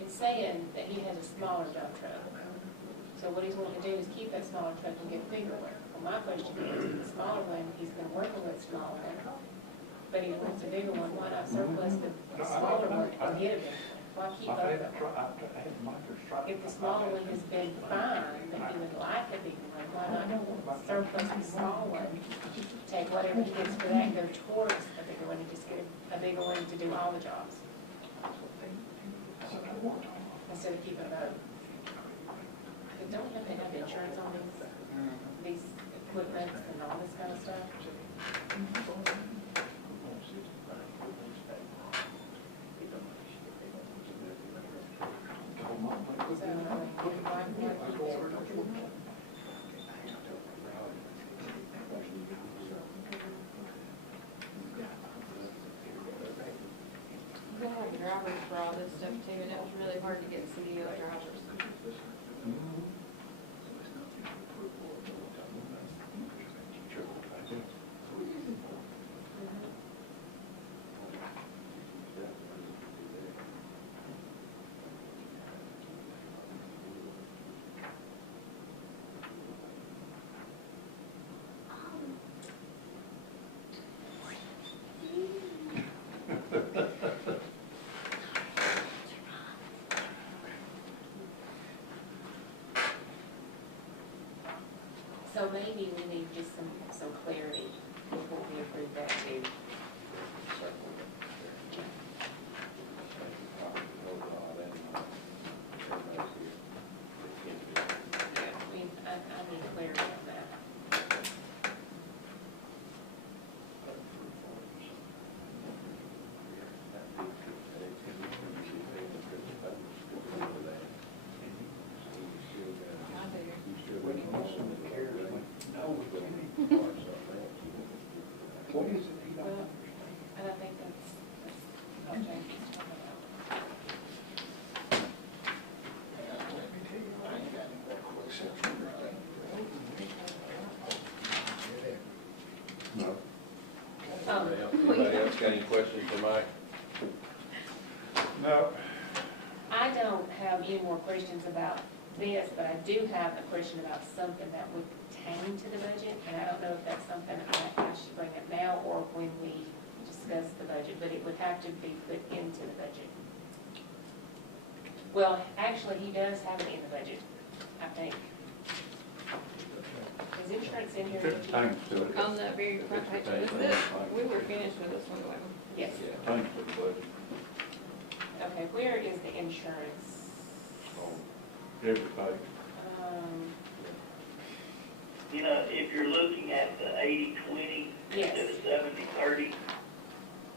it's saying that he has a smaller dump truck. So what he's wanting to do is keep that smaller truck and get a bigger one. Well, my question is, the smaller one, he's been working with smaller one, but he wants a bigger one. Why not surplus the smaller one and get a bigger one? Why keep both of them? If the smaller one has been fine, but he would like a bigger one, why not surplus the small one? Take whatever he gets for that and go towards a bigger one and just get a bigger one to do all the jobs. Instead of keeping both. But don't you have to have insurance on these equipments and all this kind of stuff? So, why keep it? we have drivers for all this stuff too, and it was really hard to get CDL drivers. So maybe we need just some clarity before we approve that too. I need clarity on that. What is it he don't Well, understand? and I think that's how James is talking about. Let me tell you, I ain't got any more questions for you. No. Um, Anybody else got any questions for Mike? No. I don't have any more questions about this, but I do have a question about something that would pertain to the budget, and I don't know if that's something I should bring up now or when we discuss the budget, but it would have to be put into the budget. Well, actually, he does have it in the budget, I think. Is insurance in here? Thanks to it. On the very front page, we were finished with this one, wasn't we? Yes. Thanks for the budget. Okay, where is the insurance? Everybody. You know, if you're looking at the 80-20 Yes. instead of 70-30,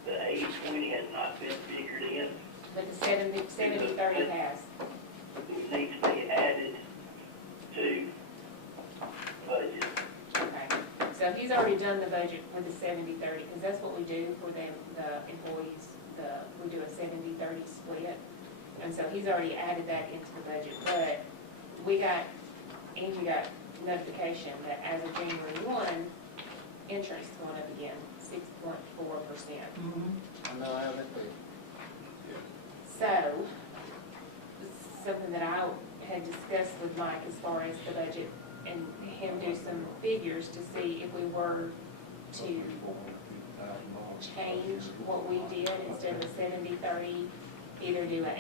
the 80-20 has not been figured in. But the 70-30 has. It needs to be added to budget. Okay, so he's already done the budget with the 70-30, because that's what we do for them, the employees, we do a 70-30 split. And so he's already added that into the budget, but Angie got notification that as of January 1, insurance is going up again, 6.4%. I know how that feels. So, something that I had discussed with Mike as far as the budget and him do some figures to see if we were to change what we did instead of a 70-30, either do an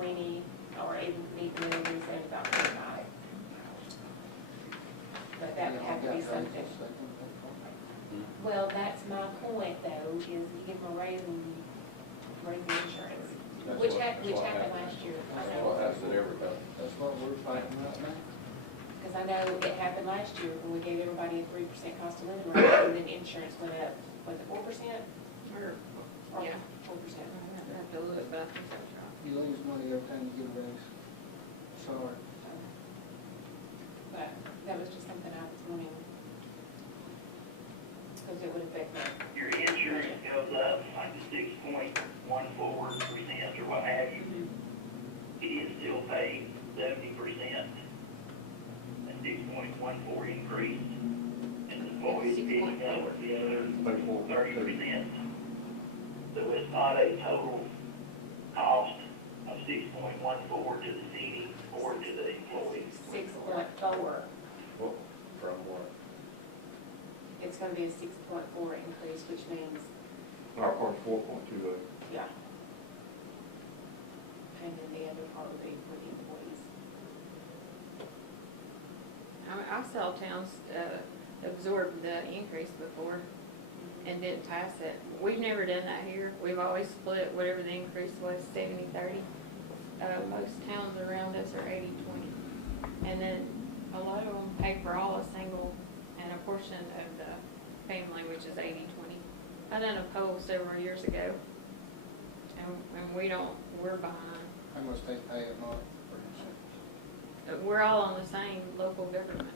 80-20 or even meet the middle and 75-25. But that would have to be something. Well, that's my point though, is you give them a raise in insurance, which happened last year. That's what happens at every company. That's what we're fighting right now. Because I know it happened last year when we gave everybody a 3% cost of living raise, and then insurance went up, was it 4%? Or Yeah. 4%. I have to look, but I think that's right. You lose money every time you get a raise. Sorry. But that was just something I was wanting, because it would affect me. Your insurance goes up like 6.14% or what have you. It is still paid 70%. A 6.14 increase. And the employees picking up the other 30%. So it's not a total cost of 6.14 to the city or to the employees. 6.4. From what? It's going to be a 6.4 increase, which means, Our part's 4.28. yeah. And then the other part would be for the employees. I saw towns absorb the increase before and didn't pass it. We've never done that here. We've always split whatever the increase was, 70-30. Most towns around us are 80-20. And then a lot of them pay for all a single and a portion of the family, which is 80-20. I done a poll several years ago, and we're behind. How much they pay a month for insurance? We're all on the same local government,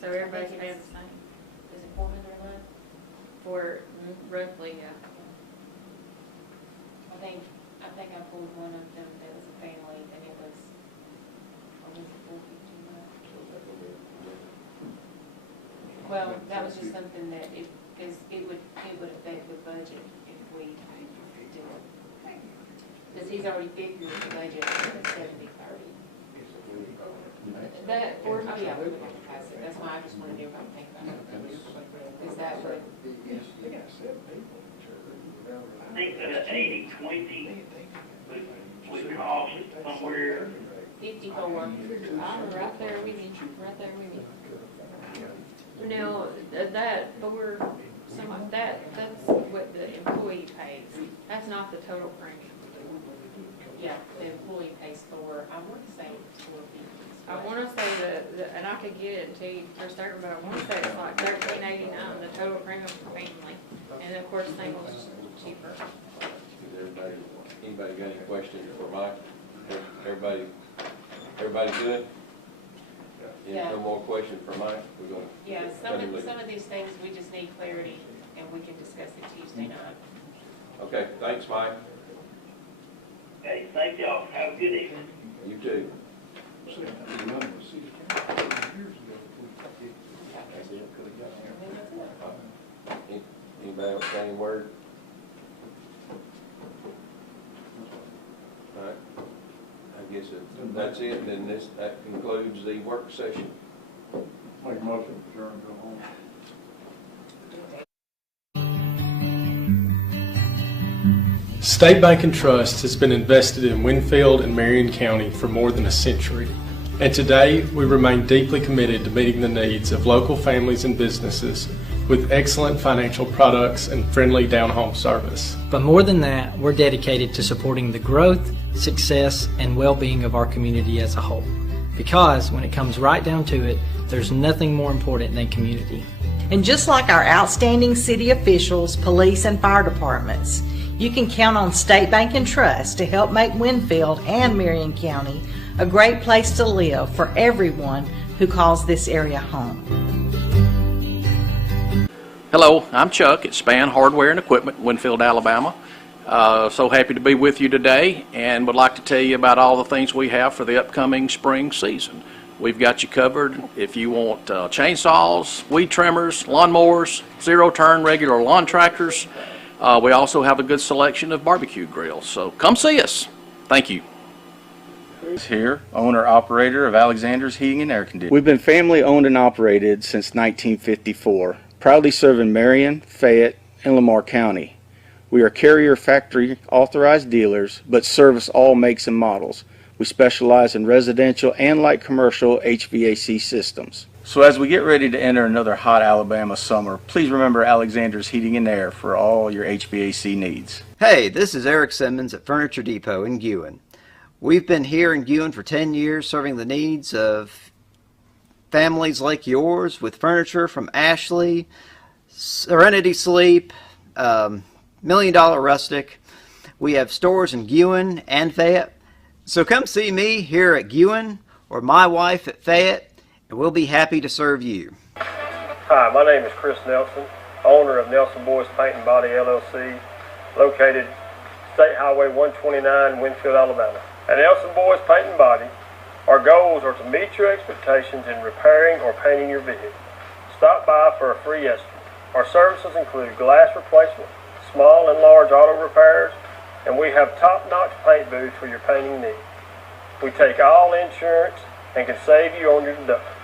so everybody's paying the same. Is it 400 a month? For roughly, yeah. I think I pulled one of them that was a family, and it was, what was it, 450 a month? Well, that was just something that it would affect the budget if we do it. Because he's already figured the budget at 70-30. That, or, oh yeah, we would have to pass it, that's why I just wanted everybody to think about it. Is that what? They got 7 people insured. I think that 80-20 would cost somewhere 54. I'm right there with you, right there with you. Now, that's what the employee pays. That's not the total premium. Yeah, the employee pays for, I want to say $450. I want to say and I could get it to you for certain, but I want to say it's like $13.89, the total premium for family. And of course, singles cheaper. Anybody got any questions for Mike? Everybody good? Yeah. No more questions for Mike? We're going to. Yeah, some of these things, we just need clarity, and we can discuss it Tuesday night. Okay, thanks, Mike. Hey, thank y'all. Have a good evening. You too. Anybody else got any word? All right. I guess that's it, then that concludes the work session. Make a motion to adjourn and go home. State Bank and Trust has been invested in Winfield and Marion County for more than a century. And today, we remain deeply committed to meeting the needs of local families and businesses with excellent financial products and friendly down-home service. But more than that, we're dedicated to supporting the growth, success, and well-being of our community as a whole. Because when it comes right down to it, there's nothing more important than community. And just like our outstanding city officials, police, and fire departments, you can count on State Bank and Trust to help make Winfield and Marion County a great place to live for everyone who calls this area home. Hello, I'm Chuck at Spann Hardware and Equipment, Winfield, Alabama. So happy to be with you today, and would like to tell you about all the things we have for the upcoming spring season. We've got you covered if you want chainsaws, weed trimmers, lawnmowers, zero-turn regular lawn tractors. We also have a good selection of barbecue grills, so come see us. Thank you. Here, owner-operator of Alexander's Heating and Air Conditioning. We've been family-owned and operated since 1954, proudly serving Marion, Fayette, and Lamar County. We are carrier factory authorized dealers, but service all makes and models. We specialize in residential and light commercial HVAC systems. So as we get ready to enter another hot Alabama summer, please remember Alexander's Heating and Air for all your HVAC needs. Hey, this is Eric Simmons at Furniture Depot in Guin. We've been here in Guin for 10 years serving the needs of families like yours with furniture from Ashley, Serenity Sleep, $1 Million Rustic. We have stores in Guin and Fayette. So come see me here at Guin or my wife at Fayette, and we'll be happy to serve you. Hi, my name is Chris Nelson, owner of Nelson Boyz Paint and Body LLC, located State Highway 129, Winfield, Alabama. At Nelson Boyz Paint and Body, our goals are to meet your expectations in repairing or painting your vehicle. Stop by for a free estimate. Our services include glass replacement, small and large auto repairs, and we have top-notch paint booths for your painting needs. We take all insurance and can save you on your deductible.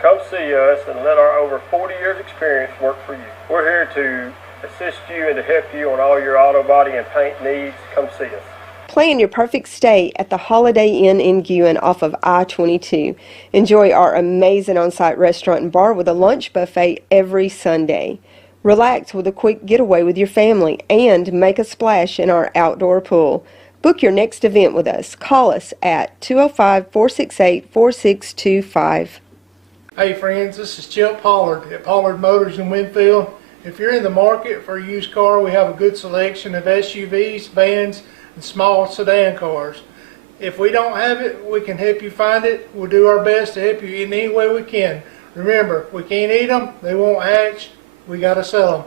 Come see us and let our over 40 years experience work for you. We're here to assist you and to help you on all your auto body and paint needs. Come see us. Plan your perfect stay at the Holiday Inn in Guin off of I-22. Enjoy our amazing on-site restaurant and bar with a lunch buffet every Sunday. Relax with a quick getaway with your family and make a splash in our outdoor pool. Book your next event with us. Call us at 205-468-4625. Hey friends, this is Chip Pollard at Pollard Motors in Winfield. If you're in the market for a used car, we have a good selection of SUVs, vans, and small sedan cars. If we don't have it, we can help you find it. We'll do our best to help you in any way we can. Remember, we can't eat them, they won't hatch, we gotta sell them.